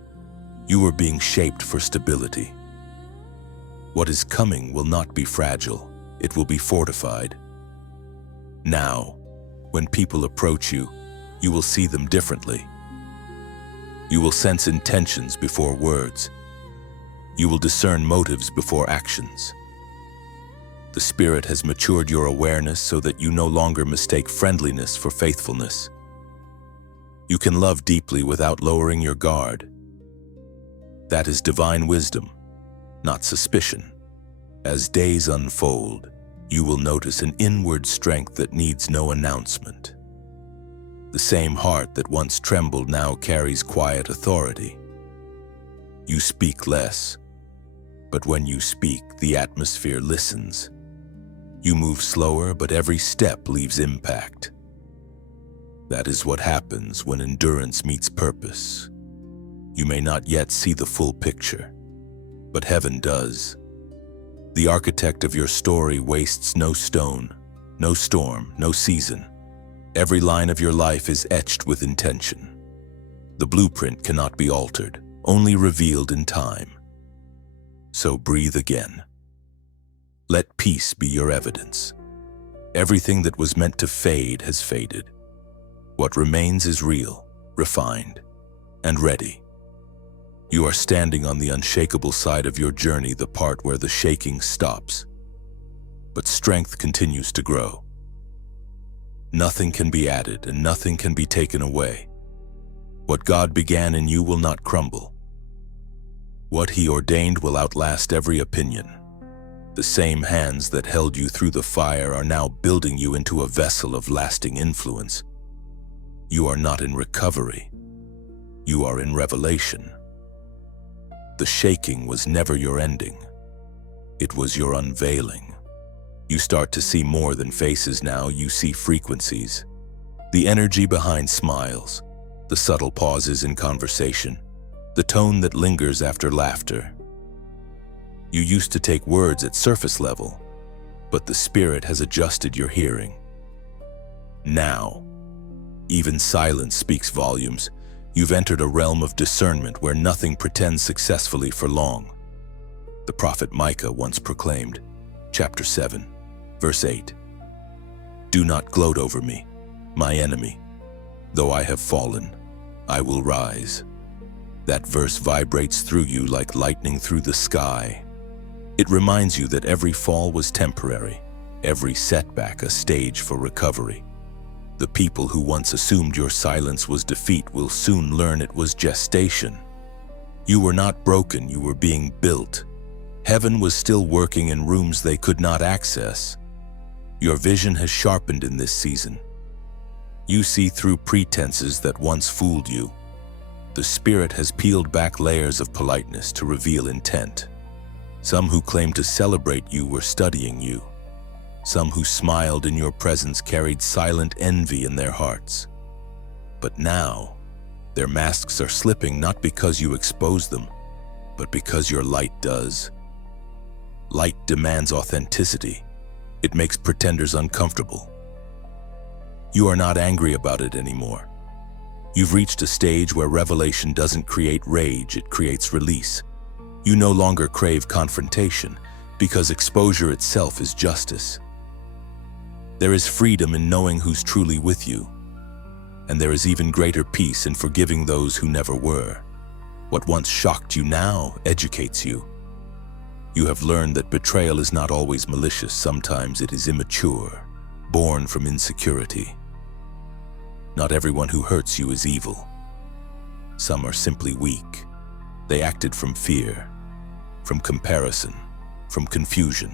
You were being shaped for stability. What is coming will not be fragile, it will be fortified. Now, when people approach you, you will see them differently. You will sense intentions before words. You will discern motives before actions. The Spirit has matured your awareness so that you no longer mistake friendliness for faithfulness. You can love deeply without lowering your guard. That is divine wisdom, not suspicion. As days unfold, you will notice an inward strength that needs no announcement. The same heart that once trembled now carries quiet authority. You speak less, but when you speak, the atmosphere listens. You move slower, but every step leaves impact. That is what happens when endurance meets purpose. You may not yet see the full picture, but heaven does. The architect of your story wastes no stone, no storm, no season. Every line of your life is etched with intention. The blueprint cannot be altered, only revealed in time. So breathe again. Let peace be your evidence. Everything that was meant to fade has faded. What remains is real, refined, and ready. You are standing on the unshakable side of your journey, the part where the shaking stops. But strength continues to grow. Nothing can be added and nothing can be taken away. What God began in you will not crumble. What He ordained will outlast every opinion. The same hands that held you through the fire are now building you into a vessel of lasting influence. You are not in recovery. You are in revelation. The shaking was never your ending. It was your unveiling. You start to see more than faces now, you see frequencies. The energy behind smiles, the subtle pauses in conversation, the tone that lingers after laughter. You used to take words at surface level, but the Spirit has adjusted your hearing. Now, even silence speaks volumes. You've entered a realm of discernment where nothing pretends successfully for long. The prophet Micah once proclaimed, chapter 7, verse 8, "Do not gloat over me, my enemy. Though I have fallen, I will rise." That verse vibrates through you like lightning through the sky. It reminds you that every fall was temporary, every setback a stage for recovery. The people who once assumed your silence was defeat will soon learn it was gestation. You were not broken, you were being built. Heaven was still working in rooms they could not access. Your vision has sharpened in this season. You see through pretenses that once fooled you. The Spirit has peeled back layers of politeness to reveal intent. Some who claimed to celebrate you were studying you. Some who smiled in your presence carried silent envy in their hearts. But now, their masks are slipping not because you expose them, but because your light does. Light demands authenticity. It makes pretenders uncomfortable. You are not angry about it anymore. You've reached a stage where revelation doesn't create rage, it creates release. You no longer crave confrontation, because exposure itself is justice. There is freedom in knowing who's truly with you, and there is even greater peace in forgiving those who never were. What once shocked you now educates you. You have learned that betrayal is not always malicious, sometimes it is immature, born from insecurity. Not everyone who hurts you is evil. Some are simply weak. They acted from fear, from comparison, from confusion.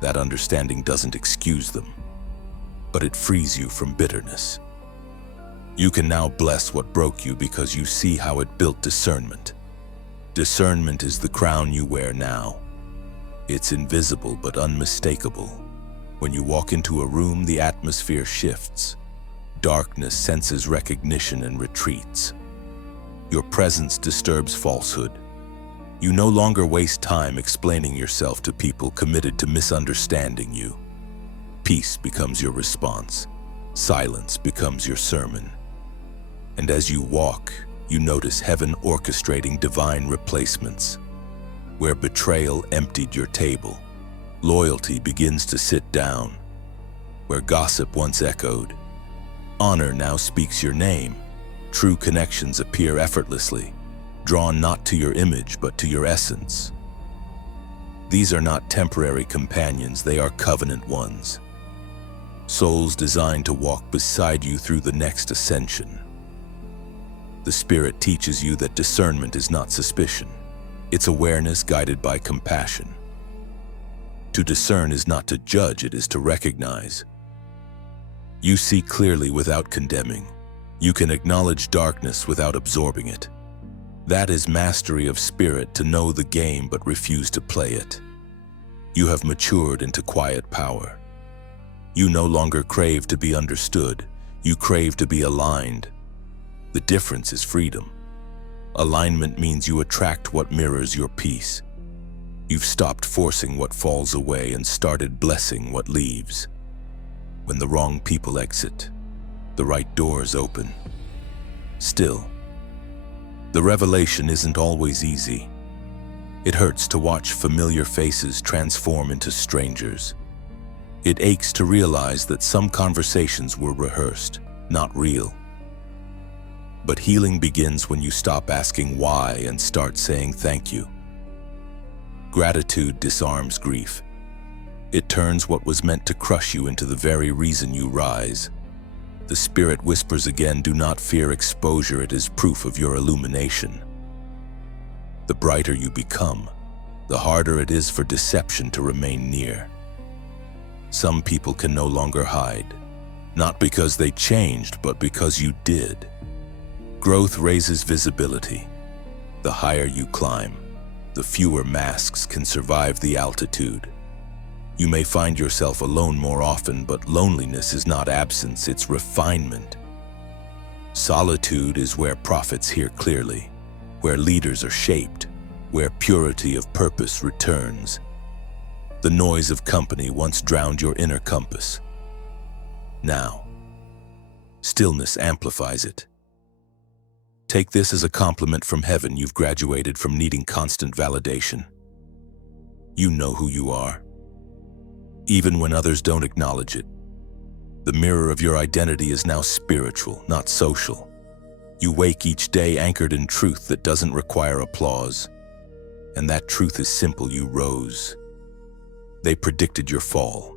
That understanding doesn't excuse them, but it frees you from bitterness. You can now bless what broke you because you see how it built discernment. Discernment is the crown you wear now. It's invisible but unmistakable. When you walk into a room, the atmosphere shifts. Darkness senses recognition and retreats. Your presence disturbs falsehood. You no longer waste time explaining yourself to people committed to misunderstanding you. Peace becomes your response. Silence becomes your sermon. And as you walk, you notice heaven orchestrating divine replacements. Where betrayal emptied your table, loyalty begins to sit down. Where gossip once echoed, honor now speaks your name. True connections appear effortlessly, drawn not to your image but to your essence. These are not temporary companions, they are covenant ones. Souls designed to walk beside you through the next ascension. The Spirit teaches you that discernment is not suspicion. It's awareness guided by compassion. To discern is not to judge, it is to recognize. You see clearly without condemning. You can acknowledge darkness without absorbing it. That is mastery of spirit, to know the game but refuse to play it. You have matured into quiet power. You no longer crave to be understood. You crave to be aligned. The difference is freedom. Alignment means you attract what mirrors your peace. You've stopped forcing what falls away and started blessing what leaves. When the wrong people exit, the right doors open. Still, the revelation isn't always easy. It hurts to watch familiar faces transform into strangers. It aches to realize that some conversations were rehearsed, not real. But healing begins when you stop asking why and start saying thank you. Gratitude disarms grief. It turns what was meant to crush you into the very reason you rise. The Spirit whispers again, do not fear exposure, it is proof of your illumination. The brighter you become, the harder it is for deception to remain near. Some people can no longer hide, not because they changed, but because you did. Growth raises visibility. The higher you climb, the fewer masks can survive the altitude. You may find yourself alone more often, but loneliness is not absence, it's refinement. Solitude is where prophets hear clearly, where leaders are shaped, where purity of purpose returns. The noise of company once drowned your inner compass. Now, stillness amplifies it. Take this as a compliment from heaven. You've graduated from needing constant validation. You know who you are, even when others don't acknowledge it. The mirror of your identity is now spiritual, not social. You wake each day anchored in truth that doesn't require applause. And that truth is simple: you rose. They predicted your fall,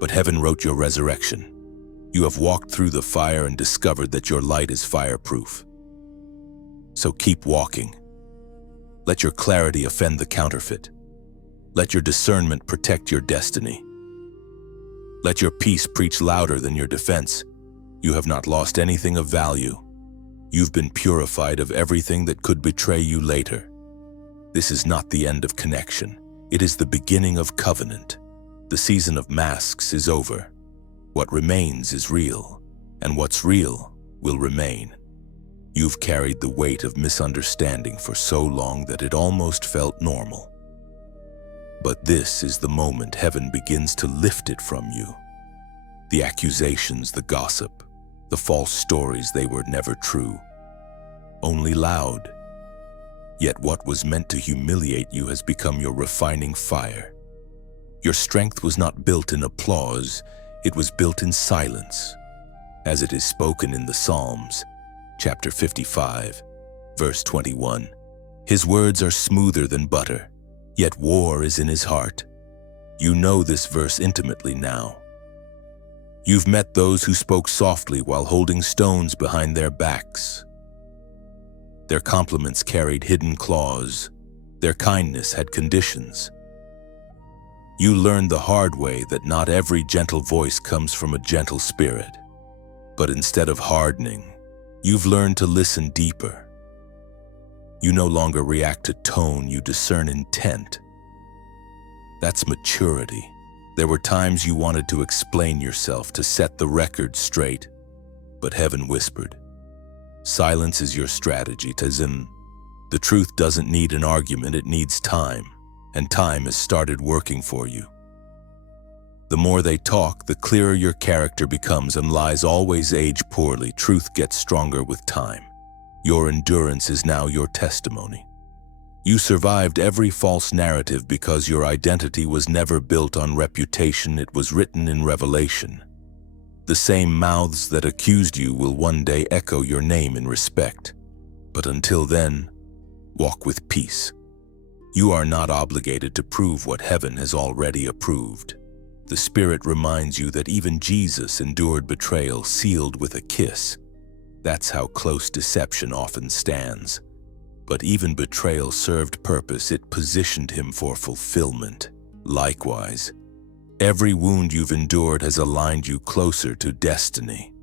but heaven wrote your resurrection. You have walked through the fire and discovered that your light is fireproof. So keep walking. Let your clarity offend the counterfeit. Let your discernment protect your destiny. Let your peace preach louder than your defense. You have not lost anything of value. You've been purified of everything that could betray you later. This is not the end of connection. It is the beginning of covenant. The season of masks is over. What remains is real, and what's real will remain. You've carried the weight of misunderstanding for so long that it almost felt normal. But this is the moment heaven begins to lift it from you. The accusations, the gossip, the false stories, they were never true, only loud. Yet what was meant to humiliate you has become your refining fire. Your strength was not built in applause, it was built in silence. As it is spoken in the Psalms, chapter 55, verse 21, his words are smoother than butter, yet war is in his heart. You know this verse intimately now. You've met those who spoke softly while holding stones behind their backs. Their compliments carried hidden claws. Their kindness had conditions. You learned the hard way that not every gentle voice comes from a gentle spirit. But instead of hardening, you've learned to listen deeper. You no longer react to tone, you discern intent. That's maturity. There were times you wanted to explain yourself, to set the record straight, but heaven whispered, silence is your strategy, Tazim. The truth doesn't need an argument, it needs time, and time has started working for you. The more they talk, the clearer your character becomes, and lies always age poorly. Truth gets stronger with time. Your endurance is now your testimony. You survived every false narrative because your identity was never built on reputation, it was written in revelation. The same mouths that accused you will one day echo your name in respect. But until then, walk with peace. You are not obligated to prove what heaven has already approved. The Spirit reminds you that even Jesus endured betrayal sealed with a kiss. That's how close deception often stands. But even betrayal served purpose, it positioned him for fulfillment. Likewise, every wound you've endured has aligned you closer to destiny.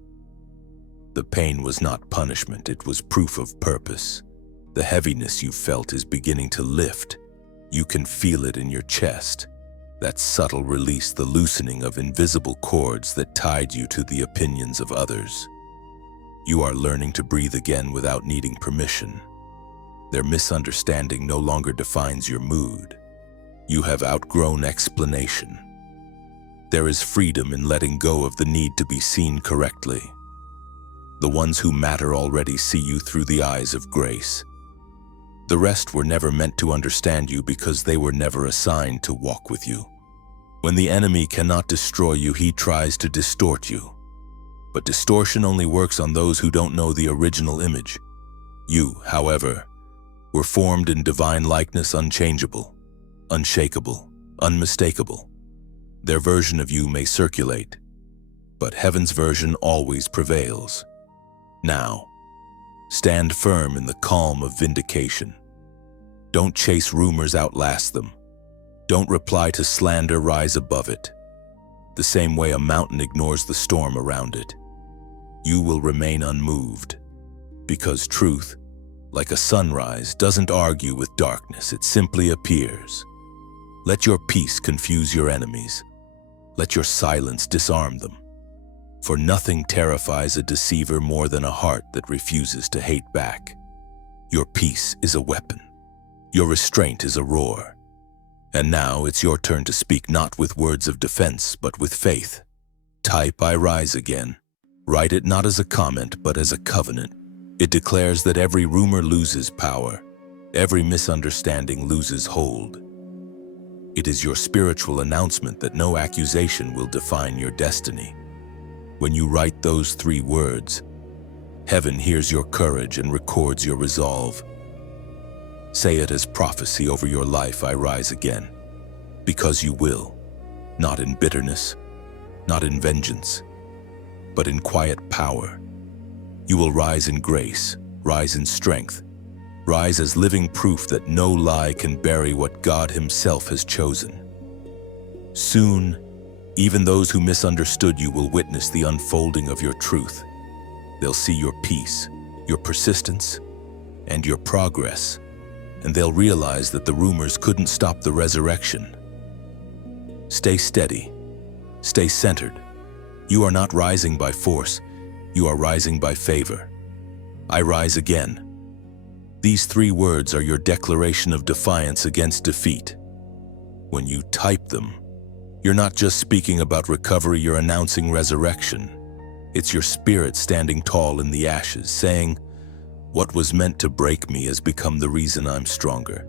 The pain was not punishment, it was proof of purpose. The heaviness you felt is beginning to lift. You can feel it in your chest. That subtle release, the loosening of invisible cords that tied you to the opinions of others. You are learning to breathe again without needing permission. Their misunderstanding no longer defines your mood. You have outgrown explanation. There is freedom in letting go of the need to be seen correctly. The ones who matter already see you through the eyes of grace. The rest were never meant to understand you because they were never assigned to walk with you. When the enemy cannot destroy you, he tries to distort you. But distortion only works on those who don't know the original image. You, however, were formed in divine likeness, unchangeable, unshakable, unmistakable. Their version of you may circulate, but heaven's version always prevails. Now, stand firm in the calm of vindication. Don't chase rumors, outlast them. Don't reply to slander, rise above it. The same way a mountain ignores the storm around it, you will remain unmoved, because truth, like a sunrise, doesn't argue with darkness, it simply appears. Let your peace confuse your enemies. Let your silence disarm them. For nothing terrifies a deceiver more than a heart that refuses to hate back. Your peace is a weapon. Your restraint is a roar. And now it's your turn to speak, not with words of defense, but with faith. Type "I rise again." Write it not as a comment, but as a covenant. It declares that every rumor loses power, every misunderstanding loses hold. It is your spiritual announcement that no accusation will define your destiny. When you write those 3 words, heaven hears your courage and records your resolve. Say it as prophecy over your life: I rise again. Because you will, not in bitterness, not in vengeance, but in quiet power. You will rise in grace, rise in strength, Rise as living proof that no lie can bury what God Himself has chosen. Soon, even those who misunderstood you will witness the unfolding of your truth. They'll see your peace, your persistence, and your progress, and they'll realize that the rumors couldn't stop the resurrection. Stay steady. Stay centered. You are not rising by force. You are rising by favor. I rise again. These 3 words are your declaration of defiance against defeat. When you type them, you're not just speaking about recovery, you're announcing resurrection. It's your spirit standing tall in the ashes, saying, "What was meant to break me has become the reason I'm stronger."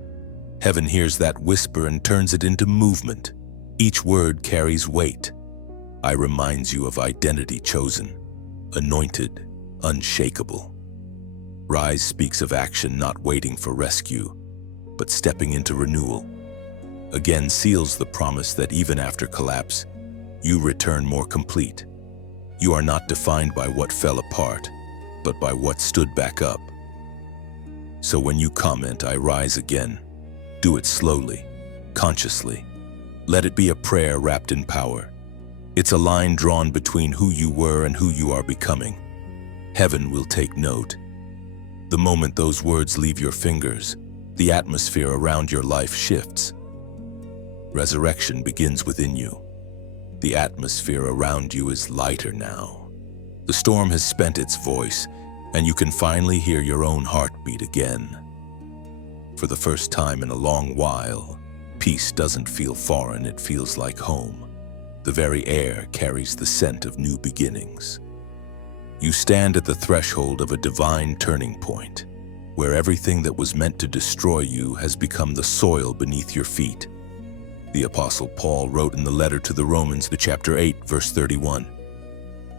Heaven hears that whisper and turns it into movement. Each word carries weight. I reminds you of identity chosen, anointed, unshakable. Rise speaks of action, not waiting for rescue, but stepping into renewal. Again seals the promise that even after collapse, you return more complete. You are not defined by what fell apart, but by what stood back up. So when you comment, "I rise again," do it slowly, consciously. Let it be a prayer wrapped in power. It's a line drawn between who you were and who you are becoming. Heaven will take note. The moment those words leave your fingers, the atmosphere around your life shifts. Resurrection begins within you. The atmosphere around you is lighter now. The storm has spent its voice, and you can finally hear your own heartbeat again. For the first time in a long while, peace doesn't feel foreign, it feels like home. The very air carries the scent of new beginnings. You stand at the threshold of a divine turning point, where everything that was meant to destroy you has become the soil beneath your feet. The Apostle Paul wrote in the letter to the Romans, chapter 8, verse 31,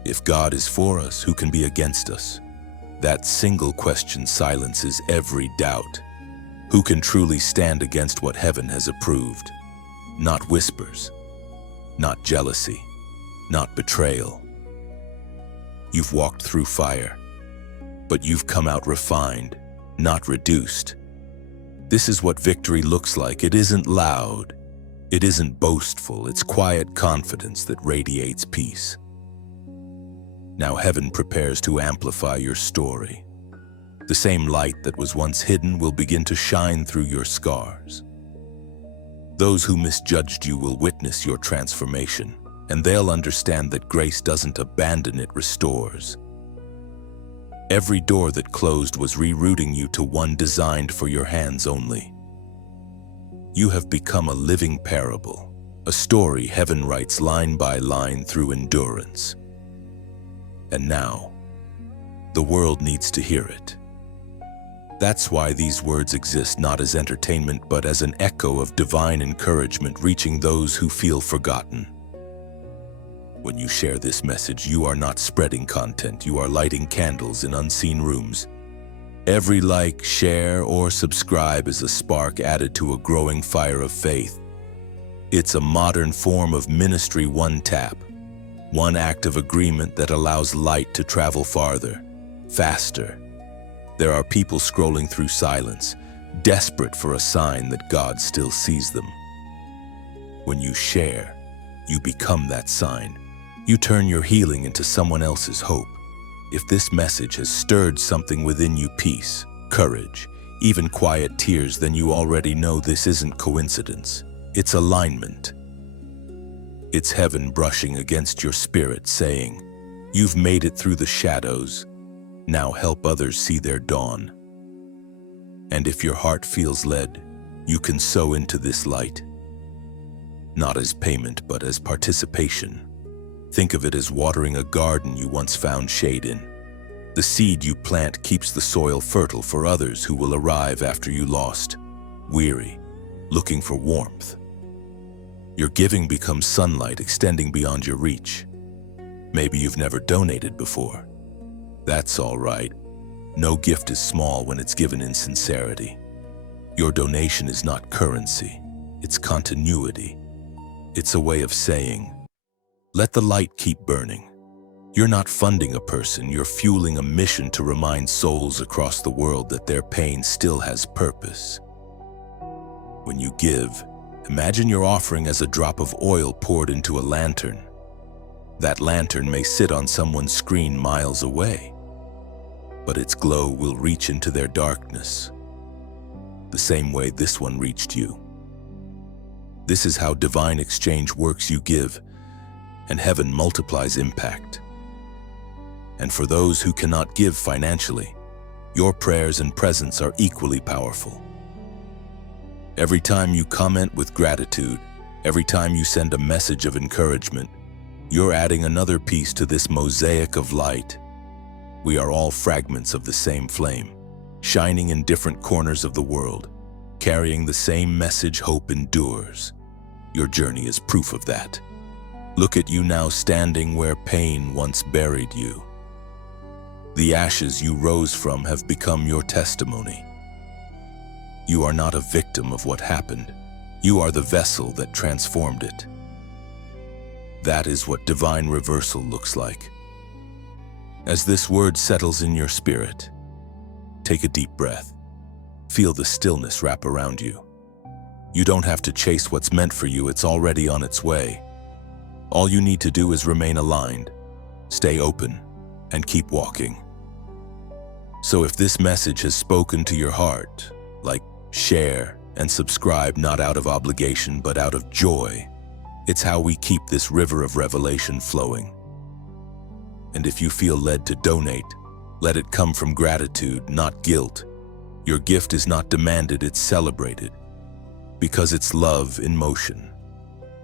"If God is for us, who can be against us?" That single question silences every doubt. Who can truly stand against what heaven has approved? Not whispers, not jealousy, not betrayal. You've walked through fire, but you've come out refined, not reduced. This is what victory looks like. It isn't loud. It isn't boastful. It's quiet confidence that radiates peace. Now heaven prepares to amplify your story. The same light that was once hidden will begin to shine through your scars. Those who misjudged you will witness your transformation, and they'll understand that grace doesn't abandon, it restores. Every door that closed was rerouting you to one designed for your hands only. You have become a living parable, a story heaven writes line by line through endurance. And now, the world needs to hear it. That's why these words exist not as entertainment but as an echo of divine encouragement reaching those who feel forgotten. When you share this message, you are not spreading content, you are lighting candles in unseen rooms. Every like, share, or subscribe is a spark added to a growing fire of faith. It's a modern form of ministry, one tap, one act of agreement that allows light to travel farther, faster. There are people scrolling through silence, desperate for a sign that God still sees them. When you share, you become that sign. You turn your healing into someone else's hope. If this message has stirred something within you, peace, courage, even quiet tears, then you already know this isn't coincidence. It's alignment. It's heaven brushing against your spirit, saying, "You've made it through the shadows. Now help others see their dawn." And if your heart feels led, you can sow into this light. Not as payment, but as participation. Think of it as watering a garden you once found shade in. The seed you plant keeps the soil fertile for others who will arrive after you lost, weary, looking for warmth. Your giving becomes sunlight extending beyond your reach. Maybe you've never donated before. That's all right. No gift is small when it's given in sincerity. Your donation is not currency, it's continuity. It's a way of saying, let the light keep burning. You're not funding a person, you're fueling a mission to remind souls across the world that their pain still has purpose. When you give, imagine your offering as a drop of oil poured into a lantern. That lantern may sit on someone's screen miles away, but its glow will reach into their darkness, the same way this one reached you. This is how divine exchange works. You give, and heaven multiplies impact. And for those who cannot give financially, your prayers and presence are equally powerful. Every time you comment with gratitude, every time you send a message of encouragement, you're adding another piece to this mosaic of light. We are all fragments of the same flame, shining in different corners of the world, carrying the same message. Hope endures. Your journey is proof of that. Look at you now, standing where pain once buried you. The ashes you rose from have become your testimony. You are not a victim of what happened. You are the vessel that transformed it. That is what divine reversal looks like. As this word settles in your spirit, take a deep breath. Feel the stillness wrap around you. You don't have to chase what's meant for you, it's already on its way. All you need to do is remain aligned, stay open, and keep walking. So if this message has spoken to your heart, like, share and subscribe, not out of obligation but out of joy. It's how we keep this river of revelation flowing. And if you feel led to donate, let it come from gratitude, not guilt. Your gift is not demanded, it's celebrated, because it's love in motion.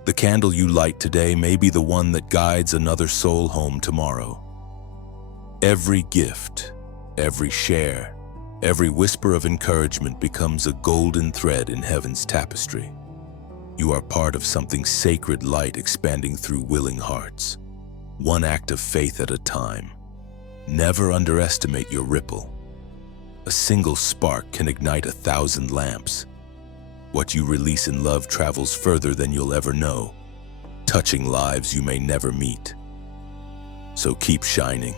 The candle you light today may be the one that guides another soul home tomorrow. Every gift, every share, every whisper of encouragement becomes a golden thread in heaven's tapestry. You are part of something sacred, light expanding through willing hearts. One act of faith at a time. Never underestimate your ripple. A single spark can ignite 1,000 lamps. What you release in love travels further than you'll ever know, touching lives you may never meet. So keep shining,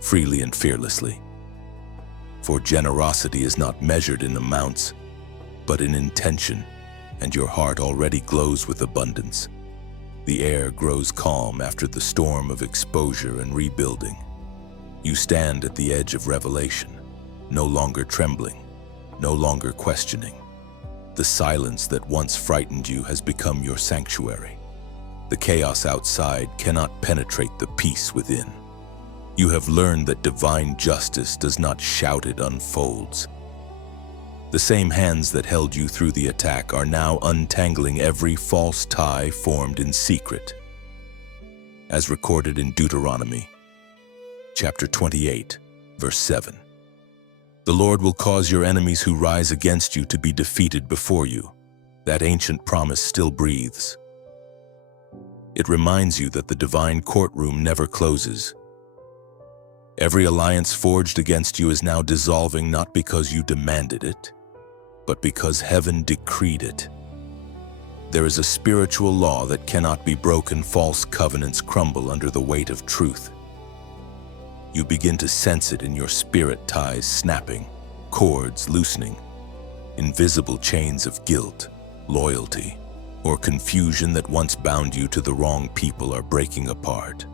freely and fearlessly. For generosity is not measured in amounts, but in intention, and your heart already glows with abundance. The air grows calm after the storm of exposure and rebuilding. You stand at the edge of revelation, no longer trembling, no longer questioning. The silence that once frightened you has become your sanctuary. The chaos outside cannot penetrate the peace within. You have learned that divine justice does not shout, it unfolds. The same hands that held you through the attack are now untangling every false tie formed in secret. As recorded in Deuteronomy, chapter 28, verse 7. The Lord will cause your enemies who rise against you to be defeated before you. That ancient promise still breathes. It reminds you that the divine courtroom never closes. Every alliance forged against you is now dissolving, not because you demanded it, but because heaven decreed it. There is a spiritual law that cannot be broken. False covenants crumble under the weight of truth. You begin to sense it in your spirit, ties snapping, cords loosening. Invisible chains of guilt, loyalty, or confusion that once bound you to the wrong people are breaking apart.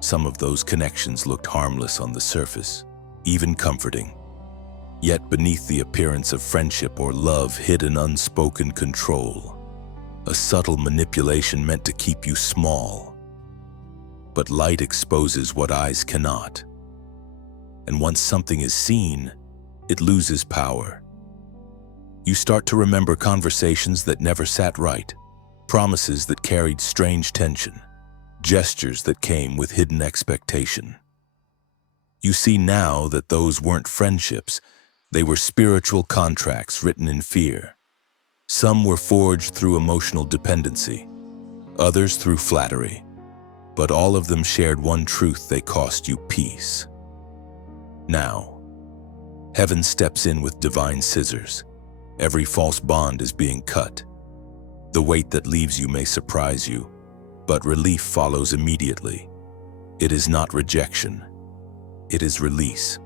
Some of those connections looked harmless on the surface, even comforting. Yet beneath the appearance of friendship or love hid an unspoken control, a subtle manipulation meant to keep you small. But light exposes what eyes cannot. And once something is seen, it loses power. You start to remember conversations that never sat right, promises that carried strange tension, gestures that came with hidden expectation. You see now that those weren't friendships, they were spiritual contracts written in fear. Some were forged through emotional dependency, others through flattery. But all of them shared one truth: they cost you peace. Now, heaven steps in with divine scissors. Every false bond is being cut. The weight that leaves you may surprise you, but relief follows immediately. It is not rejection. It is release.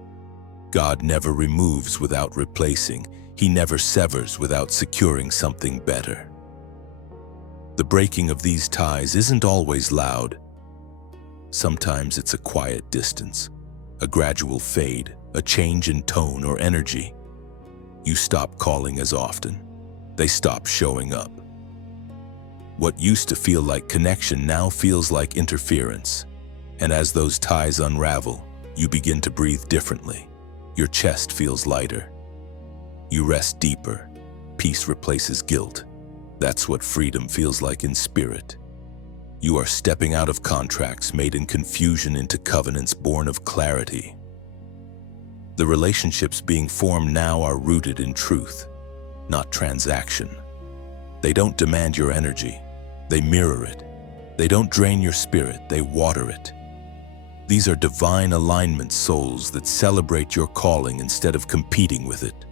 God never removes without replacing. He never severs without securing something better. The breaking of these ties isn't always loud. Sometimes it's a quiet distance, a gradual fade, a change in tone or energy. You stop calling as often. They stop showing up. What used to feel like connection now feels like interference. And as those ties unravel, you begin to breathe differently. Your chest feels lighter. You rest deeper. Peace replaces guilt. That's what freedom feels like in spirit. You are stepping out of contracts made in confusion into covenants born of clarity. The relationships being formed now are rooted in truth, not transaction. They don't demand your energy. They mirror it. They don't drain your spirit. They water it. These are divine alignment souls that celebrate your calling instead of competing with it.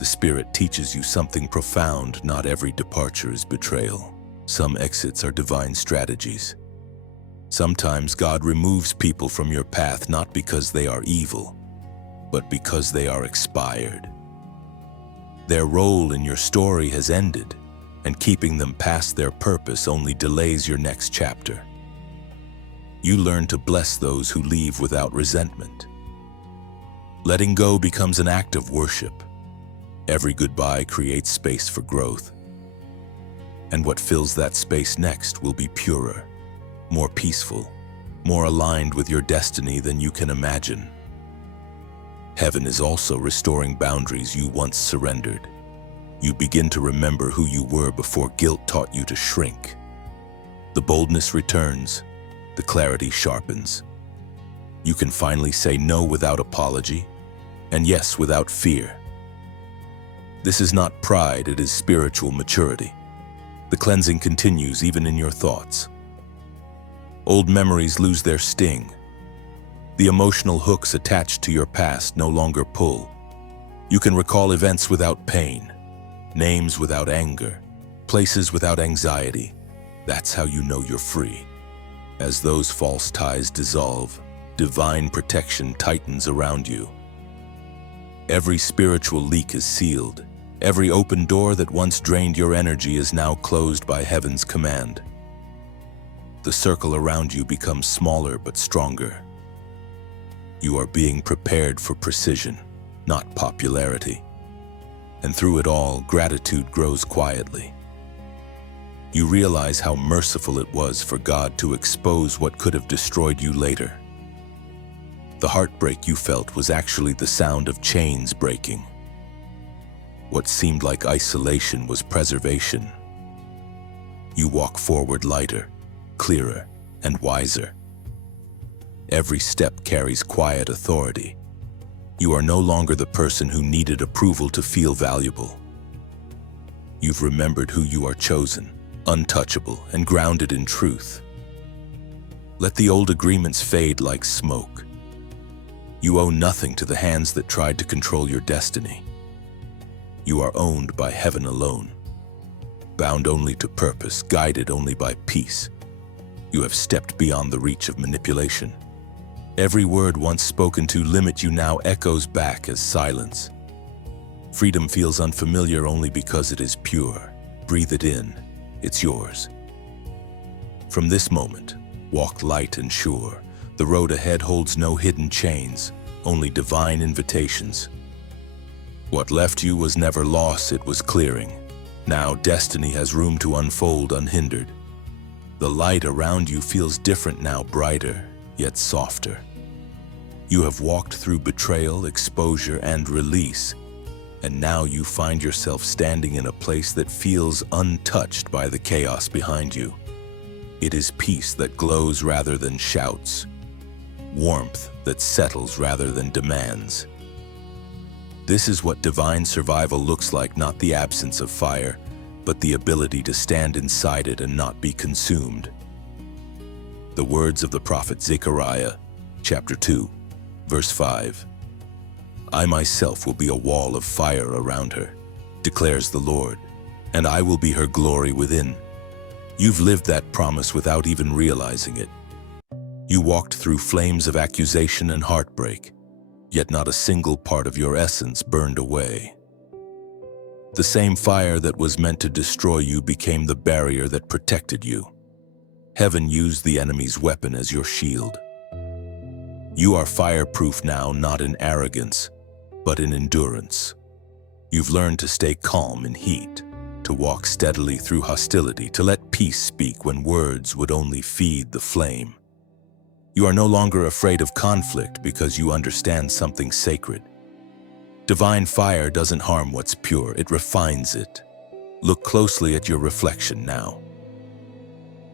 The Spirit teaches you something profound. Not every departure is betrayal. Some exits are divine strategies. Sometimes God removes people from your path not because they are evil, but because they are expired. Their role in your story has ended, and keeping them past their purpose only delays your next chapter. You learn to bless those who leave without resentment. Letting go becomes an act of worship. Every goodbye creates space for growth. And what fills that space next will be purer, more peaceful, more aligned with your destiny than you can imagine. Heaven is also restoring boundaries you once surrendered. You begin to remember who you were before guilt taught you to shrink. The boldness returns. The clarity sharpens. You can finally say no without apology, and yes without fear. This is not pride, it is spiritual maturity. The cleansing continues even in your thoughts. Old memories lose their sting. The emotional hooks attached to your past no longer pull. You can recall events without pain, names without anger, places without anxiety. That's how you know you're free. As those false ties dissolve, divine protection tightens around you. Every spiritual leak is sealed. Every open door that once drained your energy is now closed by heaven's command. The circle around you becomes smaller but stronger. You are being prepared for precision, not popularity. And through it all, gratitude grows quietly. You realize how merciful it was for God to expose what could have destroyed you later. The heartbreak you felt was actually the sound of chains breaking. What seemed like isolation was preservation. You walk forward lighter, clearer, and wiser. Every step carries quiet authority. You are no longer the person who needed approval to feel valuable. You've remembered who you are chosen, untouchable, and grounded in truth. Let the old agreements fade like smoke. You owe nothing to the hands that tried to control your destiny. You are owned by heaven alone, bound only to purpose, guided only by peace. You have stepped beyond the reach of manipulation. Every word once spoken to limit you now echoes back as silence. Freedom feels unfamiliar only because it is pure. Breathe it in. It's yours. From this moment, walk light and sure. The road ahead holds no hidden chains, only divine invitations. What left you was never loss, it was clearing. Now destiny has room to unfold unhindered. The light around you feels different now, brighter, yet softer. You have walked through betrayal, exposure, and release, and now you find yourself standing in a place that feels untouched by the chaos behind you. It is peace that glows rather than shouts, warmth that settles rather than demands. This is what divine survival looks like, not the absence of fire, but the ability to stand inside it and not be consumed. The words of the prophet Zechariah, chapter 2, verse 5. I myself will be a wall of fire around her, declares the Lord, and I will be her glory within. You've lived that promise without even realizing it. You walked through flames of accusation and heartbreak, yet not a single part of your essence burned away. The same fire that was meant to destroy you became the barrier that protected you. Heaven used the enemy's weapon as your shield. You are fireproof now, not in arrogance, but in endurance. You've learned to stay calm in heat, to walk steadily through hostility, to let peace speak when words would only feed the flame. You are no longer afraid of conflict because you understand something sacred. Divine fire doesn't harm what's pure, it refines it. Look closely at your reflection now.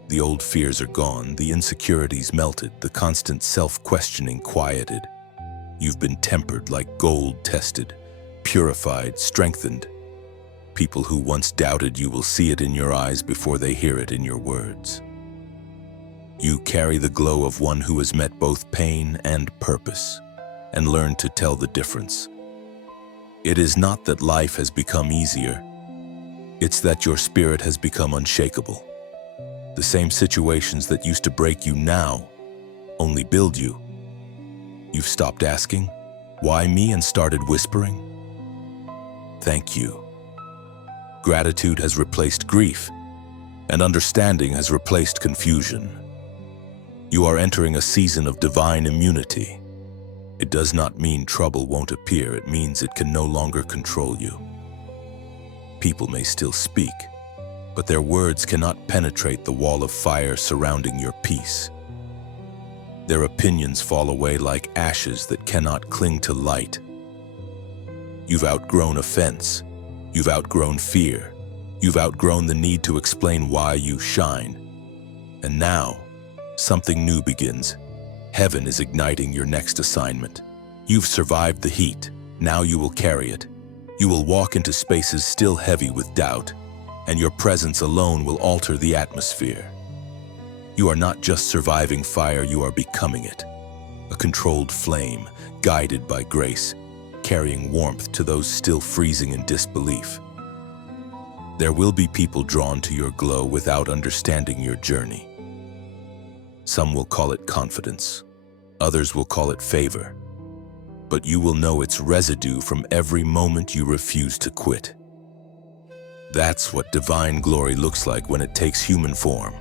The old fears are gone, the insecurities melted, the constant self-questioning quieted. You've been tempered like gold, tested, purified, strengthened. People who once doubted you will see it in your eyes before they hear it in your words. You carry the glow of one who has met both pain and purpose, and learned to tell the difference. It is not that life has become easier, it's that your spirit has become unshakable. The same situations that used to break you now only build you. You've stopped asking, "Why me?" and started whispering, "Thank you." Gratitude has replaced grief, and understanding has replaced confusion. You are entering a season of divine immunity. It does not mean trouble won't appear, it means it can no longer control you. People may still speak, but their words cannot penetrate the wall of fire surrounding your peace. Their opinions fall away like ashes that cannot cling to light. You've outgrown offense. You've outgrown fear. You've outgrown the need to explain why you shine. And now, something new begins. Heaven is igniting your next assignment. You've survived the heat. Now you will carry it. You will walk into spaces still heavy with doubt, and your presence alone will alter the atmosphere. You are not just surviving fire, you are becoming it. A controlled flame, guided by grace, carrying warmth to those still freezing in disbelief. There will be people drawn to your glow without understanding your journey. Some will call it confidence, others will call it favor, but you will know its residue from every moment you refuse to quit. That's what divine glory looks like when it takes human form.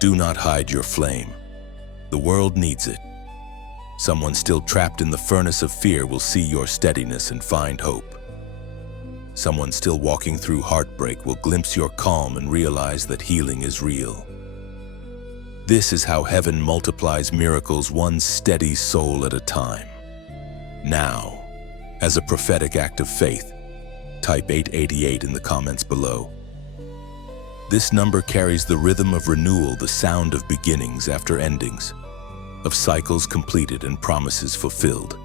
Do not hide your flame. The world needs it. Someone still trapped in the furnace of fear will see your steadiness and find hope. Someone still walking through heartbreak will glimpse your calm and realize that healing is real. This is how heaven multiplies miracles, one steady soul at a time. Now, as a prophetic act of faith, type 888 in the comments below. This number carries the rhythm of renewal, the sound of beginnings after endings, of cycles completed and promises fulfilled.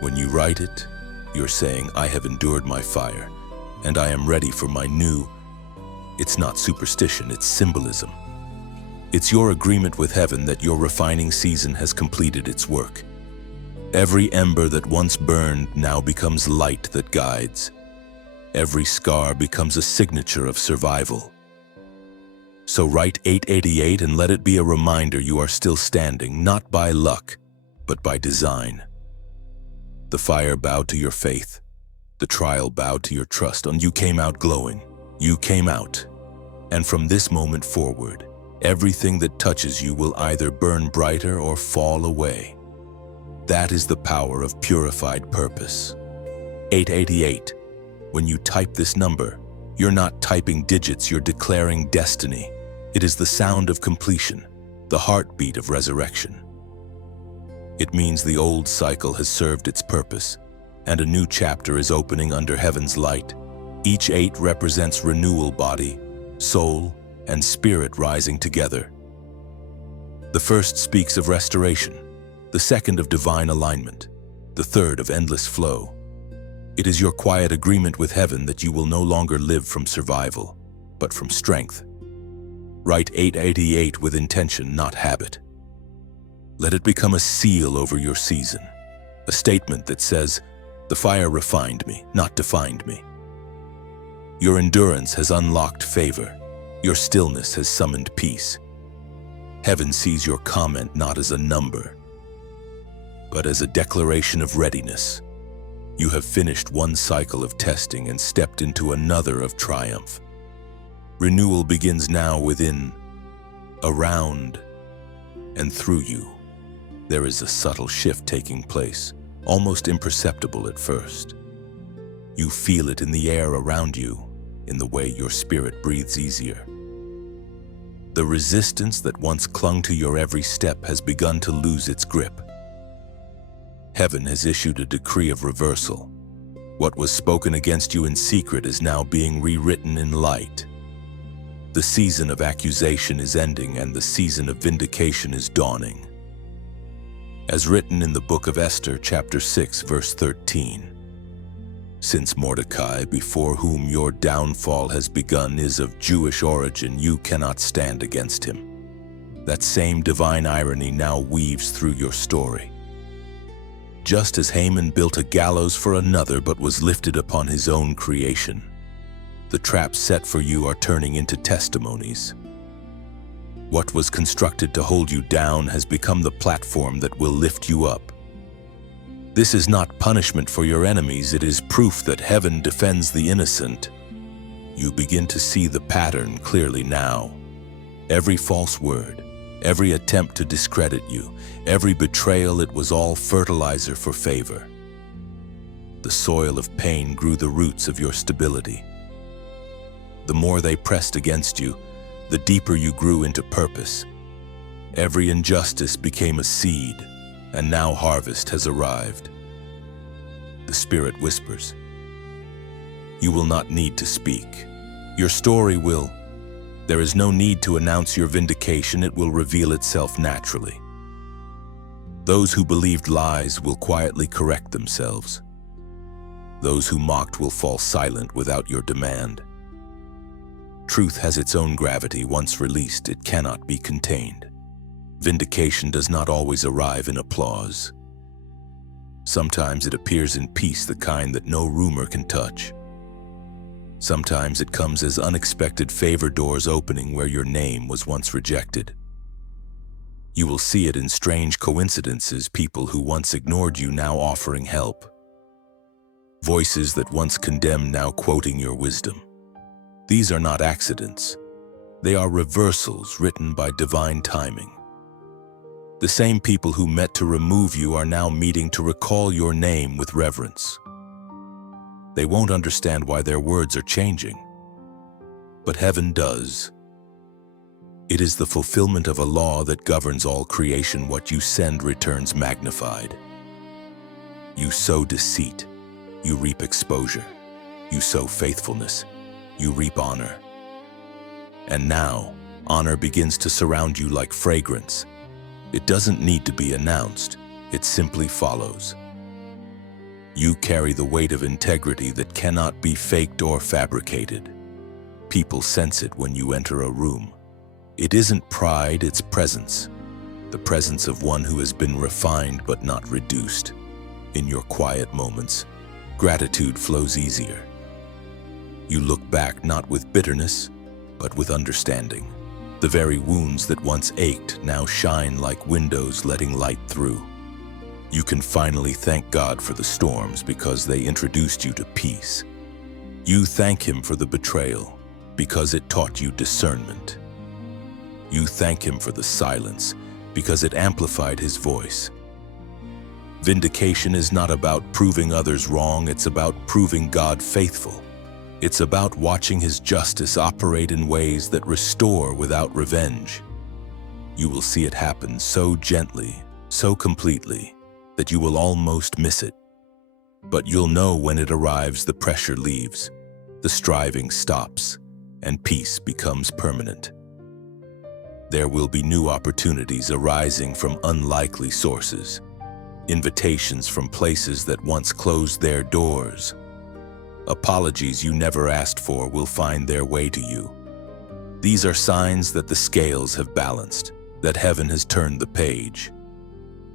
When you write it, you're saying, "I have endured my fire, and I am ready for my new." It's not superstition, it's symbolism. It's your agreement with heaven that your refining season has completed its work. Every ember that once burned now becomes light that guides. Every scar becomes a signature of survival. So write 888 and let it be a reminder you are still standing, not by luck, but by design. The fire bowed to your faith. The trial bowed to your trust, and you came out glowing. You came out. And from this moment forward, everything that touches you will either burn brighter or fall away. That is the power of purified purpose. 888. When you type this number, you're not typing digits, you're declaring destiny. It is the sound of completion, the heartbeat of resurrection. It means the old cycle has served its purpose, and a new chapter is opening under heaven's light. Each 8 represents renewal, body, soul, and spirit rising together. The first speaks of restoration, the second of divine alignment, the third of endless flow. It is your quiet agreement with heaven that you will no longer live from survival, but from strength. Write 888 with intention, not habit. Let it become a seal over your season, a statement that says, "The fire refined me, not defined me." Your endurance has unlocked favor. Your stillness has summoned peace. Heaven sees your comment not as a number, but as a declaration of readiness. You have finished one cycle of testing and stepped into another of triumph. Renewal begins now within, around, and through you. There is a subtle shift taking place, almost imperceptible at first. You feel it in the air around you, in the way your spirit breathes easier. The resistance that once clung to your every step has begun to lose its grip. Heaven has issued a decree of reversal. What was spoken against you in secret is now being rewritten in light. The season of accusation is ending and the season of vindication is dawning. As written in the book of Esther, chapter 6, verse 13, since Mordecai, before whom your downfall has begun, is of Jewish origin, you cannot stand against him. That same divine irony now weaves through your story. Just as Haman built a gallows for another but was lifted upon his own creation, the traps set for you are turning into testimonies. What was constructed to hold you down has become the platform that will lift you up. This is not punishment for your enemies, it is proof that heaven defends the innocent. You begin to see the pattern clearly now. Every false word, every attempt to discredit you, every betrayal, it was all fertilizer for favor. The soil of pain grew the roots of your stability. The more they pressed against you, the deeper you grew into purpose. Every injustice became a seed, and now harvest has arrived. The Spirit whispers, you will not need to speak. Your story will. There is no need to announce your vindication, it will reveal itself naturally. Those who believed lies will quietly correct themselves. Those who mocked will fall silent without your demand. Truth has its own gravity. Once released, it cannot be contained. Vindication does not always arrive in applause. Sometimes it appears in peace, the kind that no rumor can touch. Sometimes it comes as unexpected favor, doors opening where your name was once rejected. You will see it in strange coincidences, people who once ignored you now offering help. Voices that once condemned now quoting your wisdom. These are not accidents. They are reversals written by divine timing. The same people who met to remove you are now meeting to recall your name with reverence. They won't understand why their words are changing, but heaven does. It is the fulfillment of a law that governs all creation. What you send returns magnified. You sow deceit, you reap exposure. You sow faithfulness, you reap honor. And now, honor begins to surround you like fragrance. It doesn't need to be announced, it simply follows. You carry the weight of integrity that cannot be faked or fabricated. People sense it when you enter a room. It isn't pride, it's presence. The presence of one who has been refined but not reduced. In your quiet moments, gratitude flows easier. You look back not with bitterness, but with understanding. The very wounds that once ached now shine like windows, letting light through. You can finally thank God for the storms because they introduced you to peace. You thank Him for the betrayal because it taught you discernment. You thank Him for the silence because it amplified His voice. Vindication is not about proving others wrong, it's about proving God faithful. It's about watching His justice operate in ways that restore without revenge. You will see it happen so gently, so completely, that you will almost miss it. But you'll know when it arrives. The pressure leaves, the striving stops, and peace becomes permanent. There will be new opportunities arising from unlikely sources, invitations from places that once closed their doors. Apologies you never asked for will find their way to you. These are signs that the scales have balanced, that heaven has turned the page.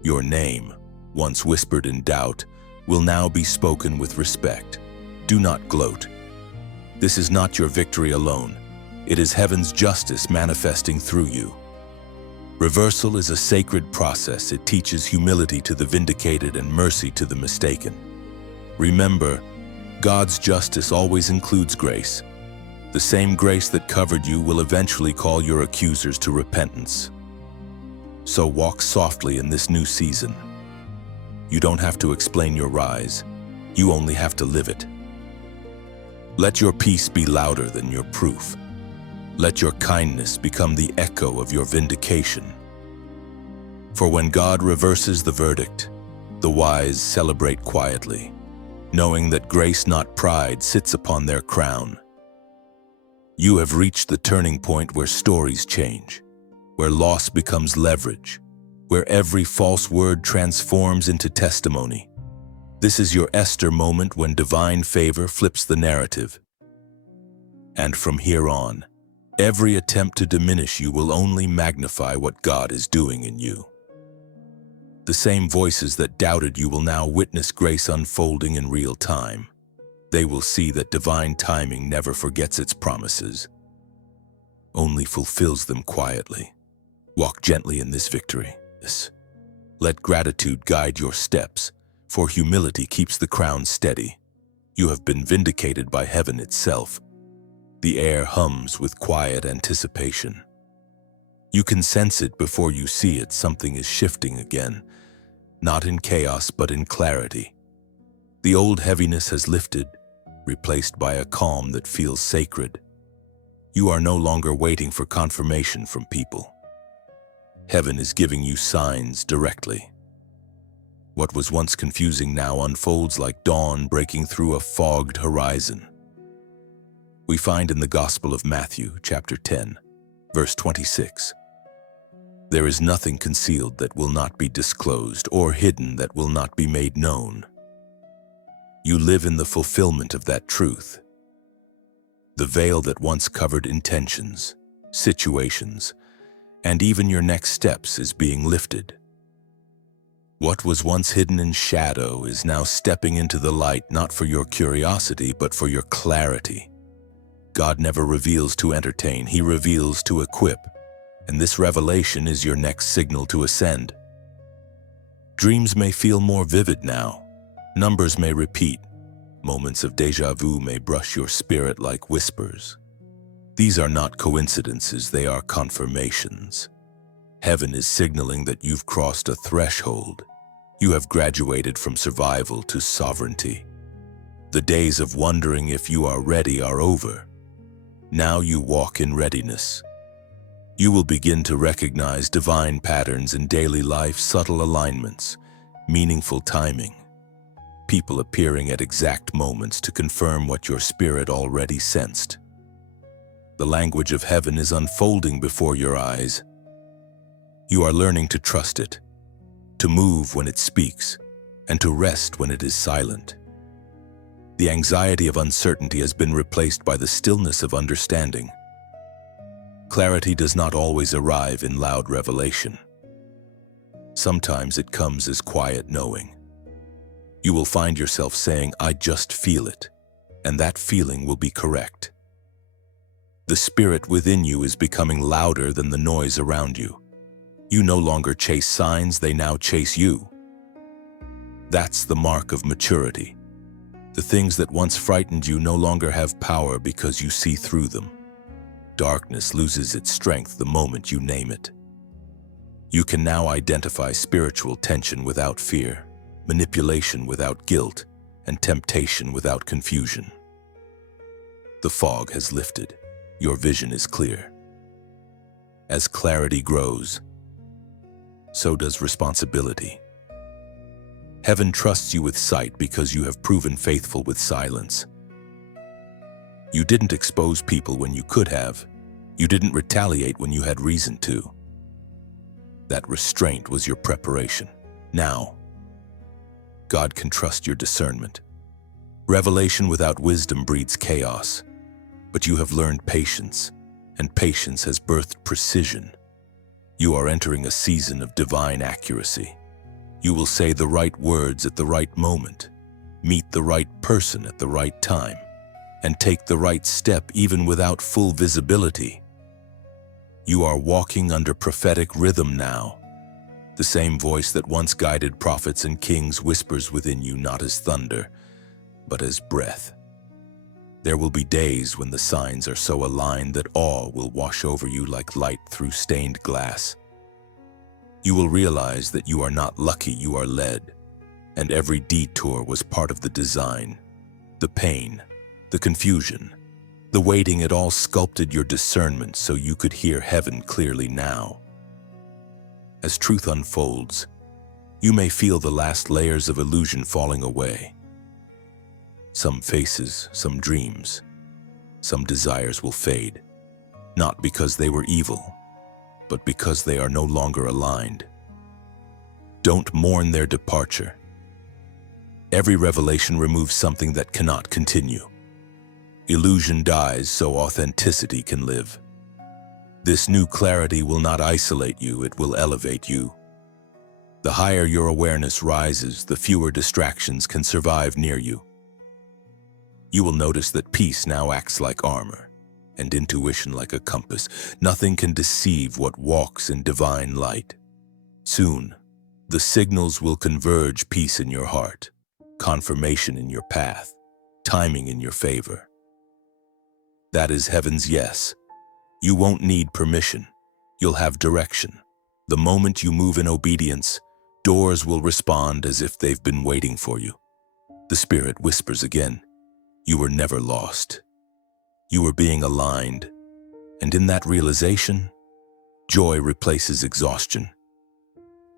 Your name, once whispered in doubt, will now be spoken with respect. Do not gloat. This is not your victory alone. It is heaven's justice manifesting through you. Reversal is a sacred process. It teaches humility to the vindicated and mercy to the mistaken. Remember, God's justice always includes grace. The same grace that covered you will eventually call your accusers to repentance. So walk softly in this new season. You don't have to explain your rise. You only have to live it. Let your peace be louder than your proof. Let your kindness become the echo of your vindication. For when God reverses the verdict, the wise celebrate quietly, knowing that grace, not pride, sits upon their crown. You have reached the turning point where stories change, where loss becomes leverage, where every false word transforms into testimony. This is your Esther moment when divine favor flips the narrative. And from here on, every attempt to diminish you will only magnify what God is doing in you. The same voices that doubted you will now witness grace unfolding in real time. They will see that divine timing never forgets its promises, only fulfills them quietly. Walk gently in this victory. Let gratitude guide your steps, for humility keeps the crown steady. You have been vindicated by heaven itself. The air hums with quiet anticipation. You can sense it before you see it. Something is shifting again, not in chaos but in clarity. The old heaviness has lifted, replaced by a calm that feels sacred. You are no longer waiting for confirmation from people. Heaven is giving you signs directly. What was once confusing now unfolds like dawn breaking through a fogged horizon. We find in the Gospel of Matthew, chapter 10, verse 26, "There is nothing concealed that will not be disclosed, or hidden that will not be made known." You live in the fulfillment of that truth. The veil that once covered intentions, situations, and even your next steps is being lifted. What was once hidden in shadow is now stepping into the light, not for your curiosity, but for your clarity. God never reveals to entertain, He reveals to equip, and this revelation is your next signal to ascend. Dreams may feel more vivid now, numbers may repeat, moments of déjà vu may brush your spirit like whispers. These are not coincidences, they are confirmations. Heaven is signaling that you've crossed a threshold. You have graduated from survival to sovereignty. The days of wondering if you are ready are over. Now you walk in readiness. You will begin to recognize divine patterns in daily life, subtle alignments, meaningful timing, people appearing at exact moments to confirm what your spirit already sensed. The language of heaven is unfolding before your eyes. You are learning to trust it, to move when it speaks, and to rest when it is silent. The anxiety of uncertainty has been replaced by the stillness of understanding. Clarity does not always arrive in loud revelation. Sometimes it comes as quiet knowing. You will find yourself saying, "I just feel it," and that feeling will be correct. The spirit within you is becoming louder than the noise around you. You no longer chase signs, they now chase you. That's the mark of maturity. The things that once frightened you no longer have power because you see through them. Darkness loses its strength the moment you name it. You can now identify spiritual tension without fear, manipulation without guilt, and temptation without confusion. The fog has lifted. Your vision is clear. As clarity grows, so does responsibility. Heaven trusts you with sight because you have proven faithful with silence. You didn't expose people when you could have. You didn't retaliate when you had reason to. That restraint was your preparation. Now, God can trust your discernment. Revelation without wisdom breeds chaos, but you have learned patience, and patience has birthed precision. You are entering a season of divine accuracy. You will say the right words at the right moment, meet the right person at the right time, and take the right step even without full visibility. You are walking under prophetic rhythm now. The same voice that once guided prophets and kings whispers within you not as thunder, but as breath. There will be days when the signs are so aligned that awe will wash over you like light through stained glass. You will realize that you are not lucky, you are led, and every detour was part of the design. The pain, the confusion, the waiting, it all sculpted your discernment so you could hear heaven clearly now. As truth unfolds, you may feel the last layers of illusion falling away. Some faces, some dreams, some desires will fade, not because they were evil, but because they are no longer aligned. Don't mourn their departure. Every revelation removes something that cannot continue. Illusion dies so authenticity can live. This new clarity will not isolate you, it will elevate you. The higher your awareness rises, the fewer distractions can survive near you. You will notice that peace now acts like armor, and intuition like a compass. Nothing can deceive what walks in divine light. Soon, the signals will converge: peace in your heart, confirmation in your path, timing in your favor. That is heaven's yes. You won't need permission. You'll have direction. The moment you move in obedience, doors will respond as if they've been waiting for you. The Spirit whispers again, you were never lost. You were being aligned. And in that realization, joy replaces exhaustion.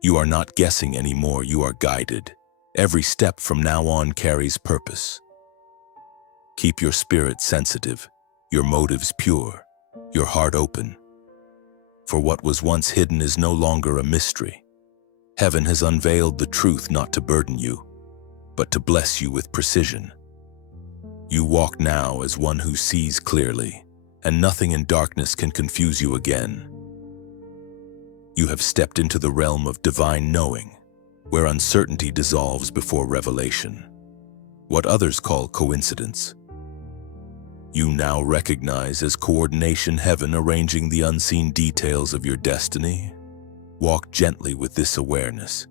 You are not guessing anymore, you are guided. Every step from now on carries purpose. Keep your spirit sensitive, your motives pure, your heart open. For what was once hidden is no longer a mystery. Heaven has unveiled the truth not to burden you, but to bless you with precision. You walk now as one who sees clearly, and nothing in darkness can confuse you again. You have stepped into the realm of divine knowing, where uncertainty dissolves before revelation. What others call coincidence, you now recognize as coordination, heaven arranging the unseen details of your destiny. Walk gently with this awareness.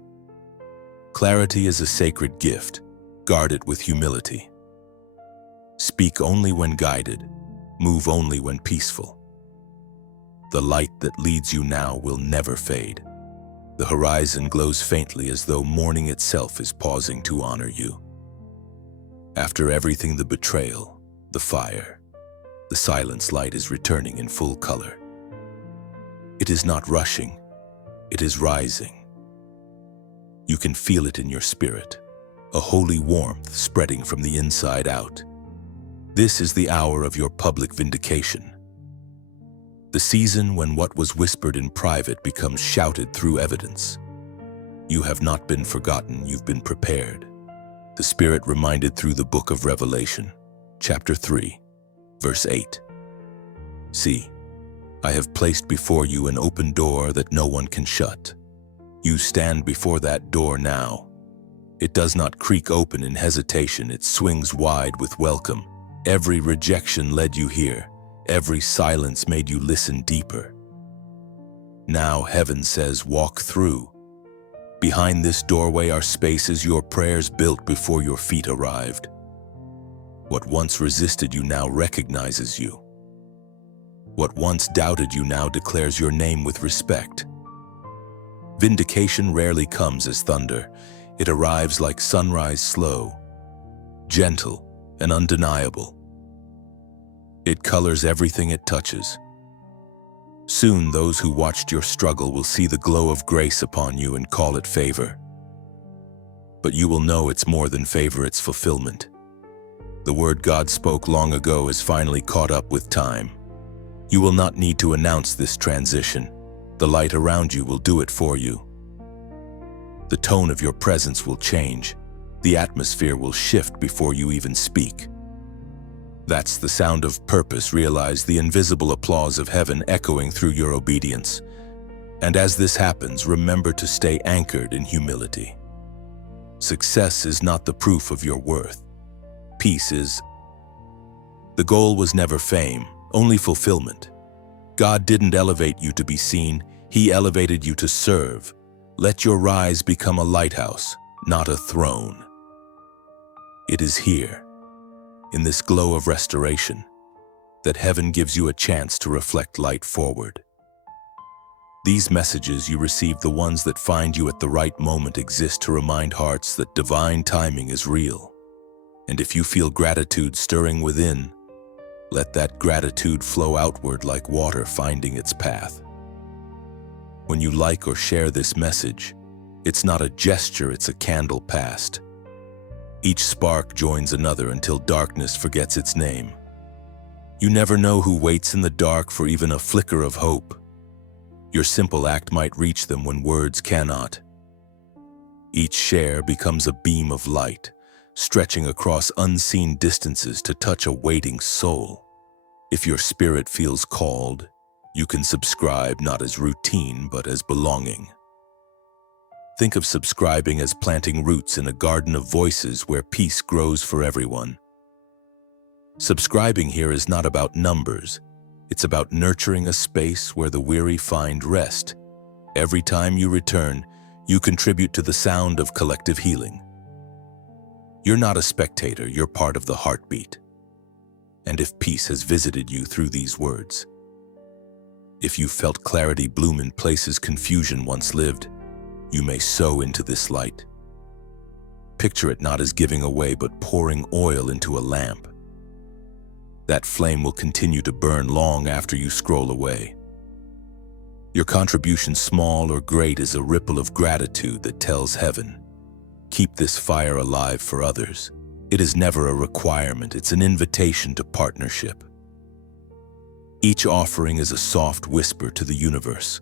Clarity is a sacred gift. Guard it with humility. Speak only when guided. Move only when peaceful. The light that leads you now will never fade. The horizon glows faintly as though morning itself is pausing to honor you. After everything, the betrayal, the fire, the silence, light is returning in full color. It is not rushing, it is rising. You can feel it in your spirit, a holy warmth spreading from the inside out. This is the hour of your public vindication. The season when what was whispered in private becomes shouted through evidence. You have not been forgotten, you've been prepared. The Spirit reminded through the book of Revelation, chapter 3, verse 8. See, I have placed before you an open door that no one can shut. You stand before that door now. It does not creak open in hesitation, it swings wide with welcome. Every rejection led you here. Every silence made you listen deeper. Now heaven says, walk through. Behind this doorway are spaces your prayers built before your feet arrived. What once resisted you now recognizes you. What once doubted you now declares your name with respect. Vindication rarely comes as thunder. It arrives like sunrise, slow, gentle, and undeniable. It colors everything it touches. Soon those who watched your struggle will see the glow of grace upon you and call it favor. But you will know it's more than favor, it's fulfillment. The word God spoke long ago is finally caught up with time. You will not need to announce this transition. The light around you will do it for you. The tone of your presence will change. The atmosphere will shift before you even speak. That's the sound of purpose. Realize the invisible applause of heaven echoing through your obedience. And as this happens, remember to stay anchored in humility. Success is not the proof of your worth. Peace is. The goal was never fame, only fulfillment. God didn't elevate you to be seen, He elevated you to serve. Let your rise become a lighthouse, not a throne. It is here, in this glow of restoration, that heaven gives you a chance to reflect light forward. These messages you receive, the ones that find you at the right moment, exist to remind hearts that divine timing is real. And if you feel gratitude stirring within, let that gratitude flow outward like water finding its path. When you like or share this message, it's not a gesture, it's a candle passed. Each spark joins another until darkness forgets its name. You never know who waits in the dark for even a flicker of hope. Your simple act might reach them when words cannot. Each share becomes a beam of light, stretching across unseen distances to touch a waiting soul. If your spirit feels called, you can subscribe not as routine but as belonging. Think of subscribing as planting roots in a garden of voices where peace grows for everyone. Subscribing here is not about numbers. It's about nurturing a space where the weary find rest. Every time you return, you contribute to the sound of collective healing. You're not a spectator, you're part of the heartbeat. And if peace has visited you through these words, if you felt clarity bloom in places confusion once lived, you may sow into this light. Picture it not as giving away, but pouring oil into a lamp. That flame will continue to burn long after you scroll away. Your contribution, small or great, is a ripple of gratitude that tells heaven, keep this fire alive for others. It is never a requirement, it's an invitation to partnership. Each offering is a soft whisper to the universe.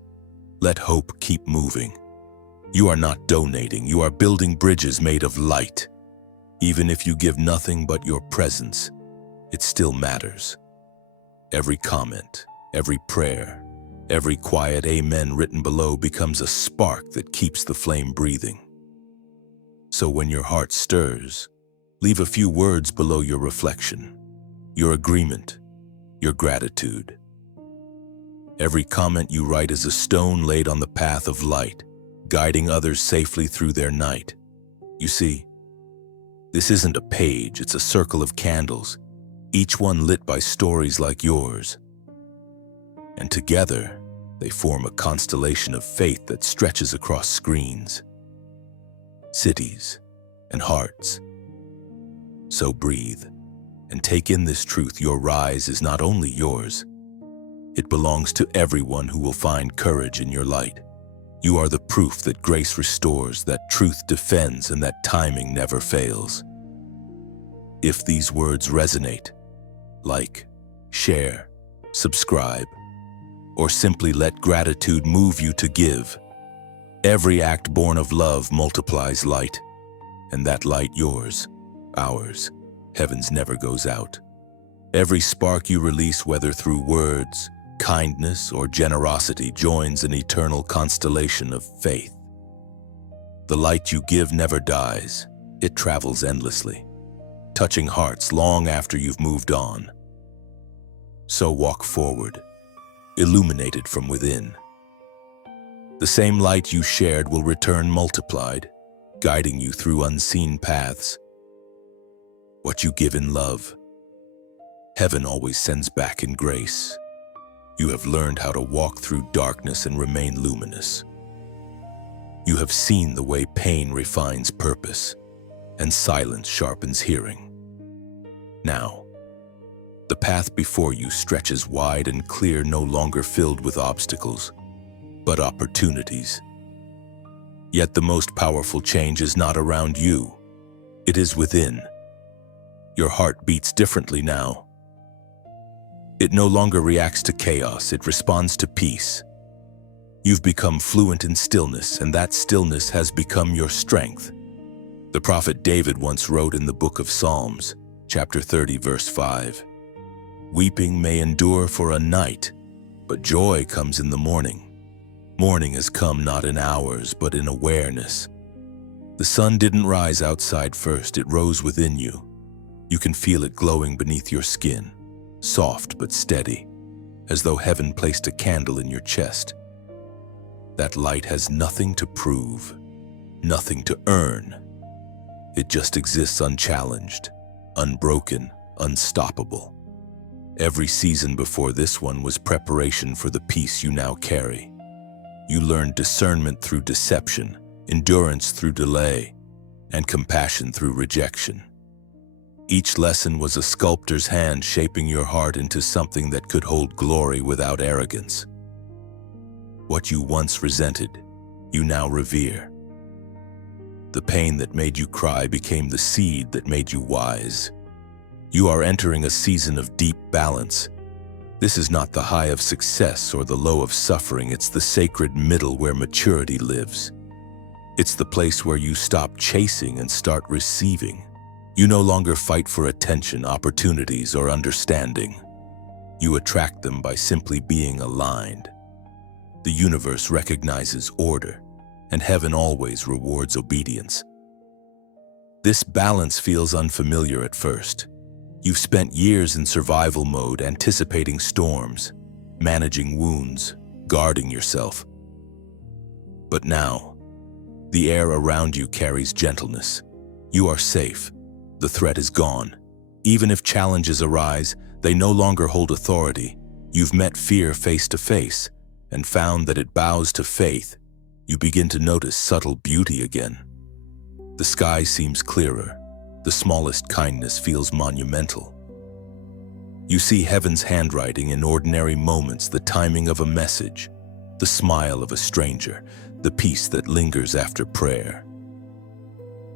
Let hope keep moving. You are not donating, you are building bridges made of light. Even if you give nothing but your presence, it still matters. Every comment, every prayer, every quiet amen written below becomes a spark that keeps the flame breathing. So when your heart stirs, leave a few words below your reflection, your agreement, your gratitude. Every comment you write is a stone laid on the path of light, guiding others safely through their night. You see, this isn't a page, it's a circle of candles, each one lit by stories like yours. And together, they form a constellation of faith that stretches across screens, cities, and hearts. So breathe and take in this truth. Your rise is not only yours, it belongs to everyone who will find courage in your light. You are the proof that grace restores, that truth defends, and that timing never fails. If these words resonate, like, share, subscribe, or simply let gratitude move you to give. Every act born of love multiplies light, and that light yours, ours, heaven's never goes out. Every spark you release, whether through words, kindness, or generosity, joins an eternal constellation of faith. The light you give never dies, it travels endlessly, touching hearts long after you've moved on. So walk forward, illuminated from within. The same light you shared will return multiplied, guiding you through unseen paths. What you give in love, heaven always sends back in grace. You have learned how to walk through darkness and remain luminous. You have seen the way pain refines purpose and silence sharpens hearing. Now, the path before you stretches wide and clear, no longer filled with obstacles, but opportunities. Yet the most powerful change is not around you, it is within. Your heart beats differently now. It no longer reacts to chaos, it responds to peace. You've become fluent in stillness, and that stillness has become your strength. The prophet David once wrote in the book of Psalms, chapter 30, verse 5, "Weeping may endure for a night, but joy comes in the morning. Morning has come not in hours, but in awareness." The sun didn't rise outside first, it rose within you. You can feel it glowing beneath your skin, soft but steady. as though heaven placed a candle in your chest. That light has nothing to prove, nothing to earn. It just exists unchallenged, unbroken, unstoppable. Every season before this one was preparation for the peace you now carry. You learned discernment through deception, endurance through delay, and compassion through rejection. Each lesson was a sculptor's hand shaping your heart into something that could hold glory without arrogance. What you once resented, you now revere. The pain that made you cry became the seed that made you wise. You are entering a season of deep balance. This is not the high of success or the low of suffering. It's the sacred middle where maturity lives. It's the place where you stop chasing and start receiving. You no longer fight for attention, opportunities, or understanding. You attract them by simply being aligned. The universe recognizes order, and heaven always rewards obedience. This balance feels unfamiliar at first. You've spent years in survival mode, anticipating storms, managing wounds, guarding yourself. But now, the air around you carries gentleness. You are safe. The threat is gone. Even if challenges arise, they no longer hold authority. You've met fear face to face and found that it bows to faith. You begin to notice subtle beauty again. The sky seems clearer. The smallest kindness feels monumental. You see heaven's handwriting in ordinary moments, the timing of a message, the smile of a stranger, the peace that lingers after prayer.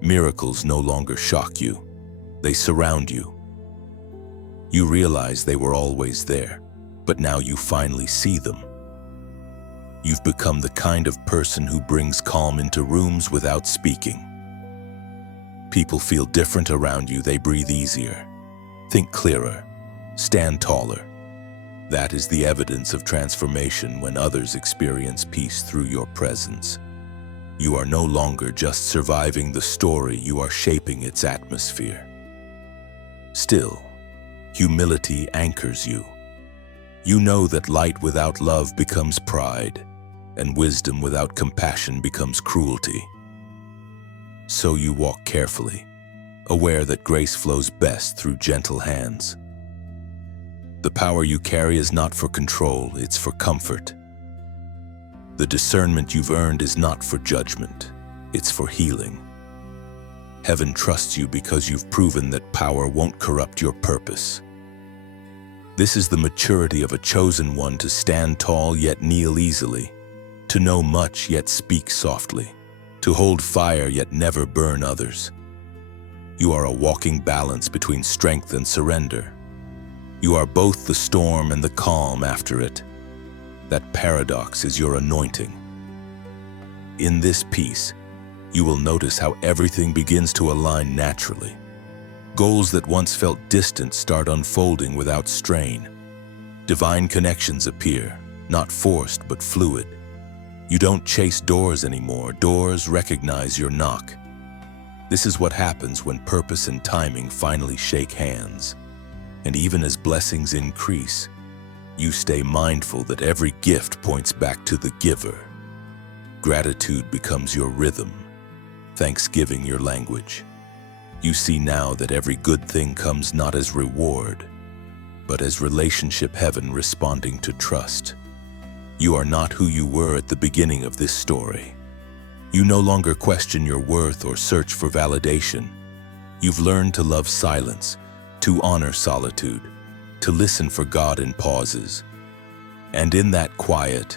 Miracles no longer shock you. They surround you. You realize they were always there, but now you finally see them. You've become the kind of person who brings calm into rooms without speaking. People feel different around you. They breathe easier, think clearer, stand taller. That is the evidence of transformation when others experience peace through your presence. You are no longer just surviving the story, you are shaping its atmosphere. Still, humility anchors you. You know that light without love becomes pride, and wisdom without compassion becomes cruelty. So you walk carefully, aware that grace flows best through gentle hands. The power you carry is not for control, it's for comfort. The discernment you've earned is not for judgment, it's for healing. Heaven trusts you because you've proven that power won't corrupt your purpose. This is the maturity of a chosen one, to stand tall yet kneel easily, to know much yet speak softly, to hold fire yet never burn others. You are a walking balance between strength and surrender. You are both the storm and the calm after it. That paradox is your anointing. In this peace, you will notice how everything begins to align naturally. Goals that once felt distant start unfolding without strain. Divine connections appear, not forced but fluid. You don't chase doors anymore. Doors recognize your knock. This is what happens when purpose and timing finally shake hands. And even as blessings increase, you stay mindful that every gift points back to the giver. Gratitude becomes your rhythm, thanksgiving your language. You see now that every good thing comes not as reward, but as relationship, heaven responding to trust. You are not who you were at the beginning of this story. You no longer question your worth or search for validation. You've learned to love silence, to honor solitude, to listen for God in pauses. And in that quiet,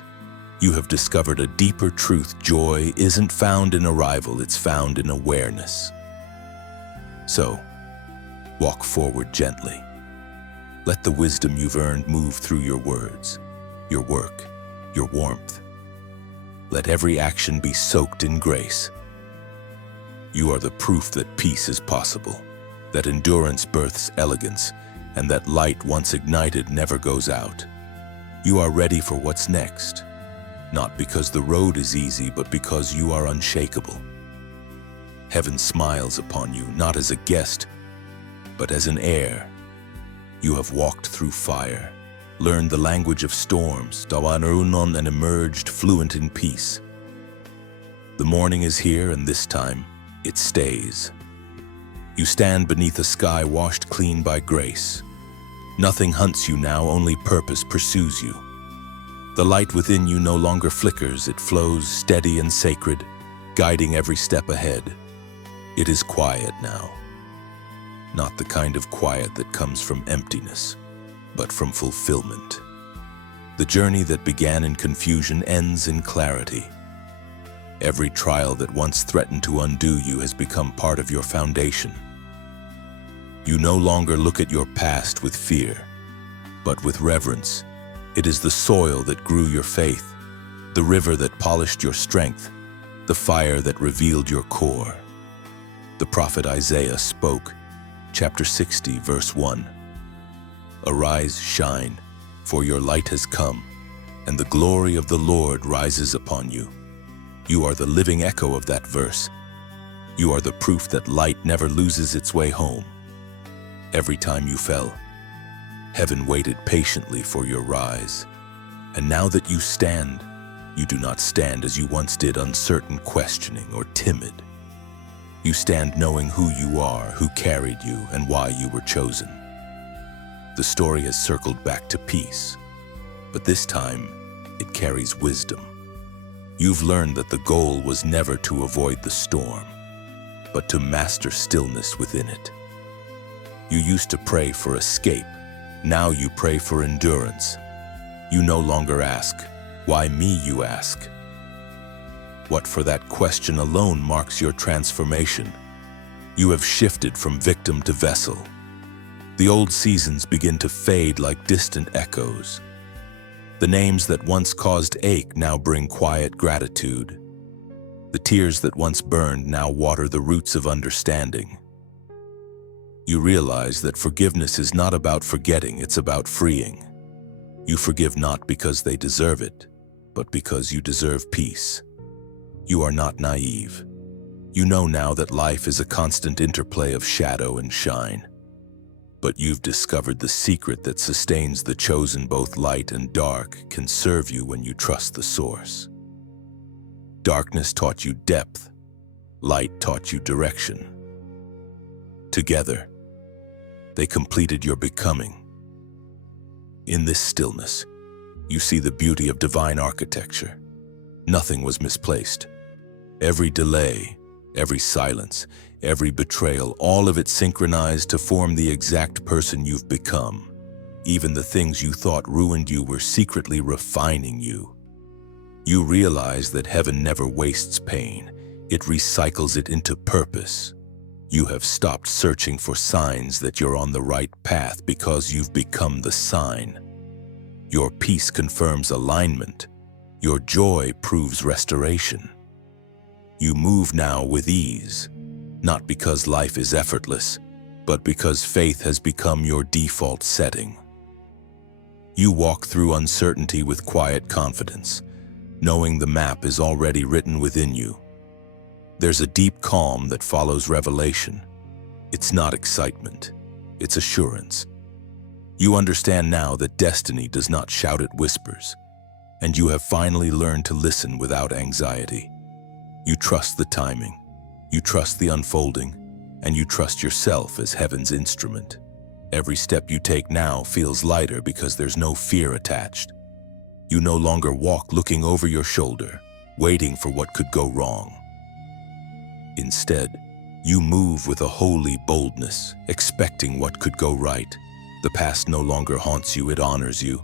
you have discovered a deeper truth. Joy isn't found in arrival, it's found in awareness. So, walk forward gently. Let the wisdom you've earned move through your words, your work, your warmth. Let every action be soaked in grace. You are the proof that peace is possible, that endurance births elegance, and that light once ignited never goes out. You are ready for what's next, not because the road is easy, but because you are unshakable. Heaven smiles upon you, not as a guest, but as an heir. You have walked through fire, learned the language of storms, Dawanunon, and emerged fluent in peace. The morning is here, and this time, it stays. You stand beneath a sky washed clean by grace. Nothing hunts you now, only purpose pursues you. The light within you no longer flickers, it flows steady and sacred, guiding every step ahead. It is quiet now. Not the kind of quiet that comes from emptiness, but from fulfillment. The journey that began in confusion ends in clarity. Every trial that once threatened to undo you has become part of your foundation. You no longer look at your past with fear, but with reverence. It is the soil that grew your faith, the river that polished your strength, the fire that revealed your core. The prophet Isaiah spoke, chapter 60, verse 1. Arise, shine, for your light has come, and the glory of the Lord rises upon you. You are the living echo of that verse. You are the proof that light never loses its way home. Every time you fell, heaven waited patiently for your rise. And now that you stand, you do not stand as you once did, uncertain, questioning, or timid. You stand knowing who you are, who carried you, and why you were chosen. The story has circled back to peace, but this time it carries wisdom. You've learned that the goal was never to avoid the storm, but to master stillness within it. You used to pray for escape. Now you pray for endurance. You no longer ask, "Why me?" you ask. What for that question alone marks your transformation. You have shifted from victim to vessel. The old seasons begin to fade like distant echoes. The names that once caused ache now bring quiet gratitude. The tears that once burned now water the roots of understanding. You realize that forgiveness is not about forgetting, it's about freeing. You forgive not because they deserve it, but because you deserve peace. You are not naive. You know now that life is a constant interplay of shadow and shine. But you've discovered the secret that sustains the chosen. Both light and dark can serve you when you trust the source. Darkness taught you depth. Light taught you direction. Together, they completed your becoming. In this stillness, you see the beauty of divine architecture. Nothing was misplaced. Every delay, every silence, every betrayal, all of it synchronized to form the exact person you've become. Even the things you thought ruined you were secretly refining you. You realize that heaven never wastes pain. It recycles it into purpose. You have stopped searching for signs that you're on the right path because you've become the sign. Your peace confirms alignment. Your joy proves restoration. You move now with ease, not because life is effortless, but because faith has become your default setting. You walk through uncertainty with quiet confidence, knowing the map is already written within you. There's a deep calm that follows revelation. It's not excitement, it's assurance. You understand now that destiny does not shout at whispers, and you have finally learned to listen without anxiety. You trust the timing, you trust the unfolding, and you trust yourself as heaven's instrument. Every step you take now feels lighter because there's no fear attached. You no longer walk looking over your shoulder, waiting for what could go wrong. Instead, you move with a holy boldness, expecting what could go right. The past no longer haunts you, it honors you.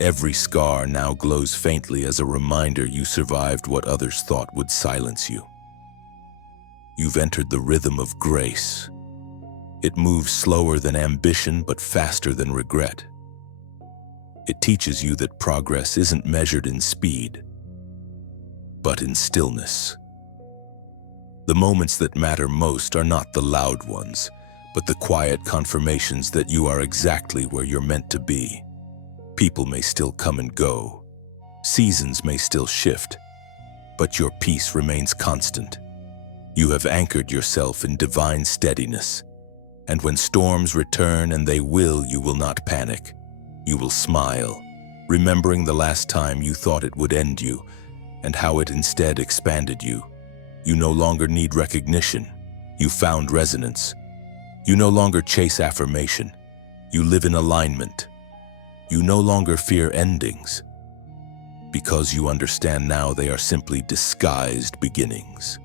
Every scar now glows faintly as a reminder you survived what others thought would silence you. You've entered the rhythm of grace. It moves slower than ambition, but faster than regret. It teaches you that progress isn't measured in speed, but in stillness. The moments that matter most are not the loud ones, but the quiet confirmations that you are exactly where you're meant to be. People may still come and go. Seasons may still shift, but your peace remains constant. You have anchored yourself in divine steadiness, and when storms return, and they will, you will not panic. You will smile, remembering the last time you thought it would end you and how it instead expanded you. You no longer need recognition. You found resonance. You no longer chase affirmation. You live in alignment. You no longer fear endings, because you understand now they are simply disguised beginnings.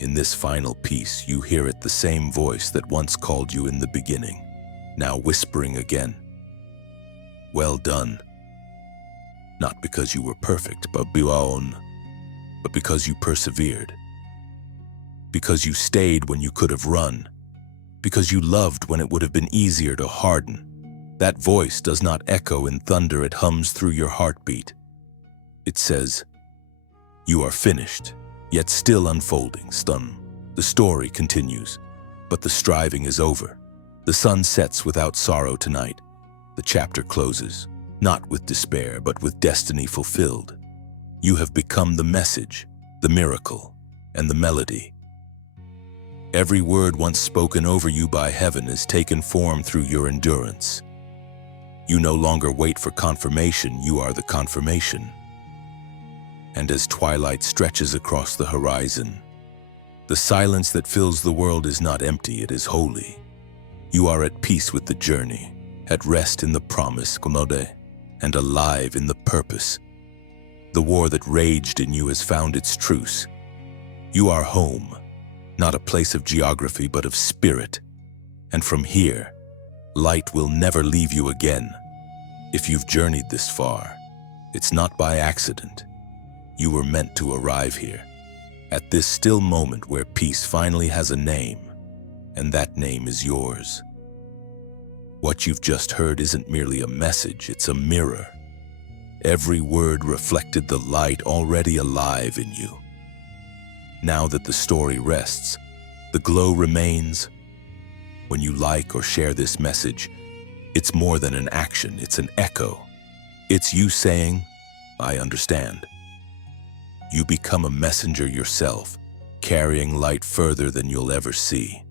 In this final piece, you hear it, the same voice that once called you in the beginning, now whispering again, "Well done." Not because you were perfect, but because you persevered. Because you stayed when you could have run. Because you loved when it would have been easier to harden. That voice does not echo in thunder, it hums through your heartbeat. It says, "You are finished, yet still unfolding." The story continues, but the striving is over. The sun sets without sorrow tonight. The chapter closes, not with despair, but with destiny fulfilled. You have become the message, the miracle, and the melody. Every word once spoken over you by heaven has taken form through your endurance. You no longer wait for confirmation, you are the confirmation. And as twilight stretches across the horizon, the silence that fills the world is not empty, it is holy. You are at peace with the journey, at rest in the promise, and alive in the purpose. The war that raged in you has found its truce. You are home, not a place of geography, but of spirit. And from here, light will never leave you again. If you've journeyed this far, it's not by accident. You were meant to arrive here, at this still moment where peace finally has a name, and that name is yours. What you've just heard isn't merely a message, it's a mirror. Every word reflected the light already alive in you. Now that the story rests, the glow remains. When you like or share this message, it's more than an action, it's an echo. It's you saying, "I understand." You become a messenger yourself, carrying light further than you'll ever see.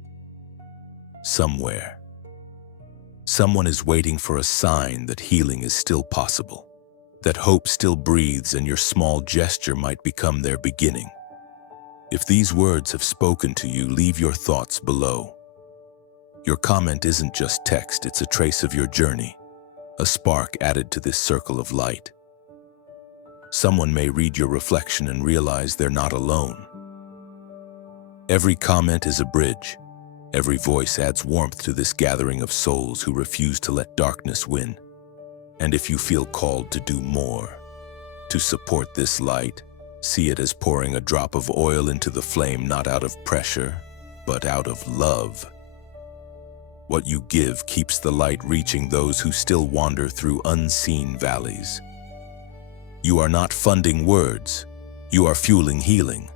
Somewhere, someone is waiting for a sign that healing is still possible, that hope still breathes, and your small gesture might become their beginning. If these words have spoken to you, leave your thoughts below. Your comment isn't just text, it's a trace of your journey, a spark added to this circle of light. Someone may read your reflection and realize they're not alone. Every comment is a bridge. Every voice adds warmth to this gathering of souls who refuse to let darkness win. And if you feel called to do more, to support this light, see it as pouring a drop of oil into the flame, not out of pressure, but out of love. What you give keeps the light reaching those who still wander through unseen valleys. You are not funding words, you are fueling healing.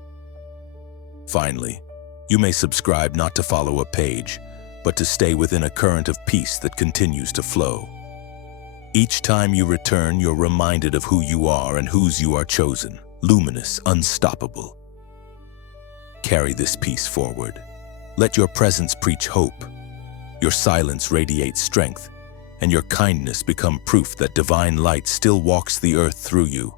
Finally, you may subscribe not to follow a page, but to stay within a current of peace that continues to flow. Each time you return, you're reminded of who you are and whose you are chosen, luminous, unstoppable. Carry this peace forward. Let your presence preach hope, your silence radiate strength, and your kindness become proof that divine light still walks the earth through you.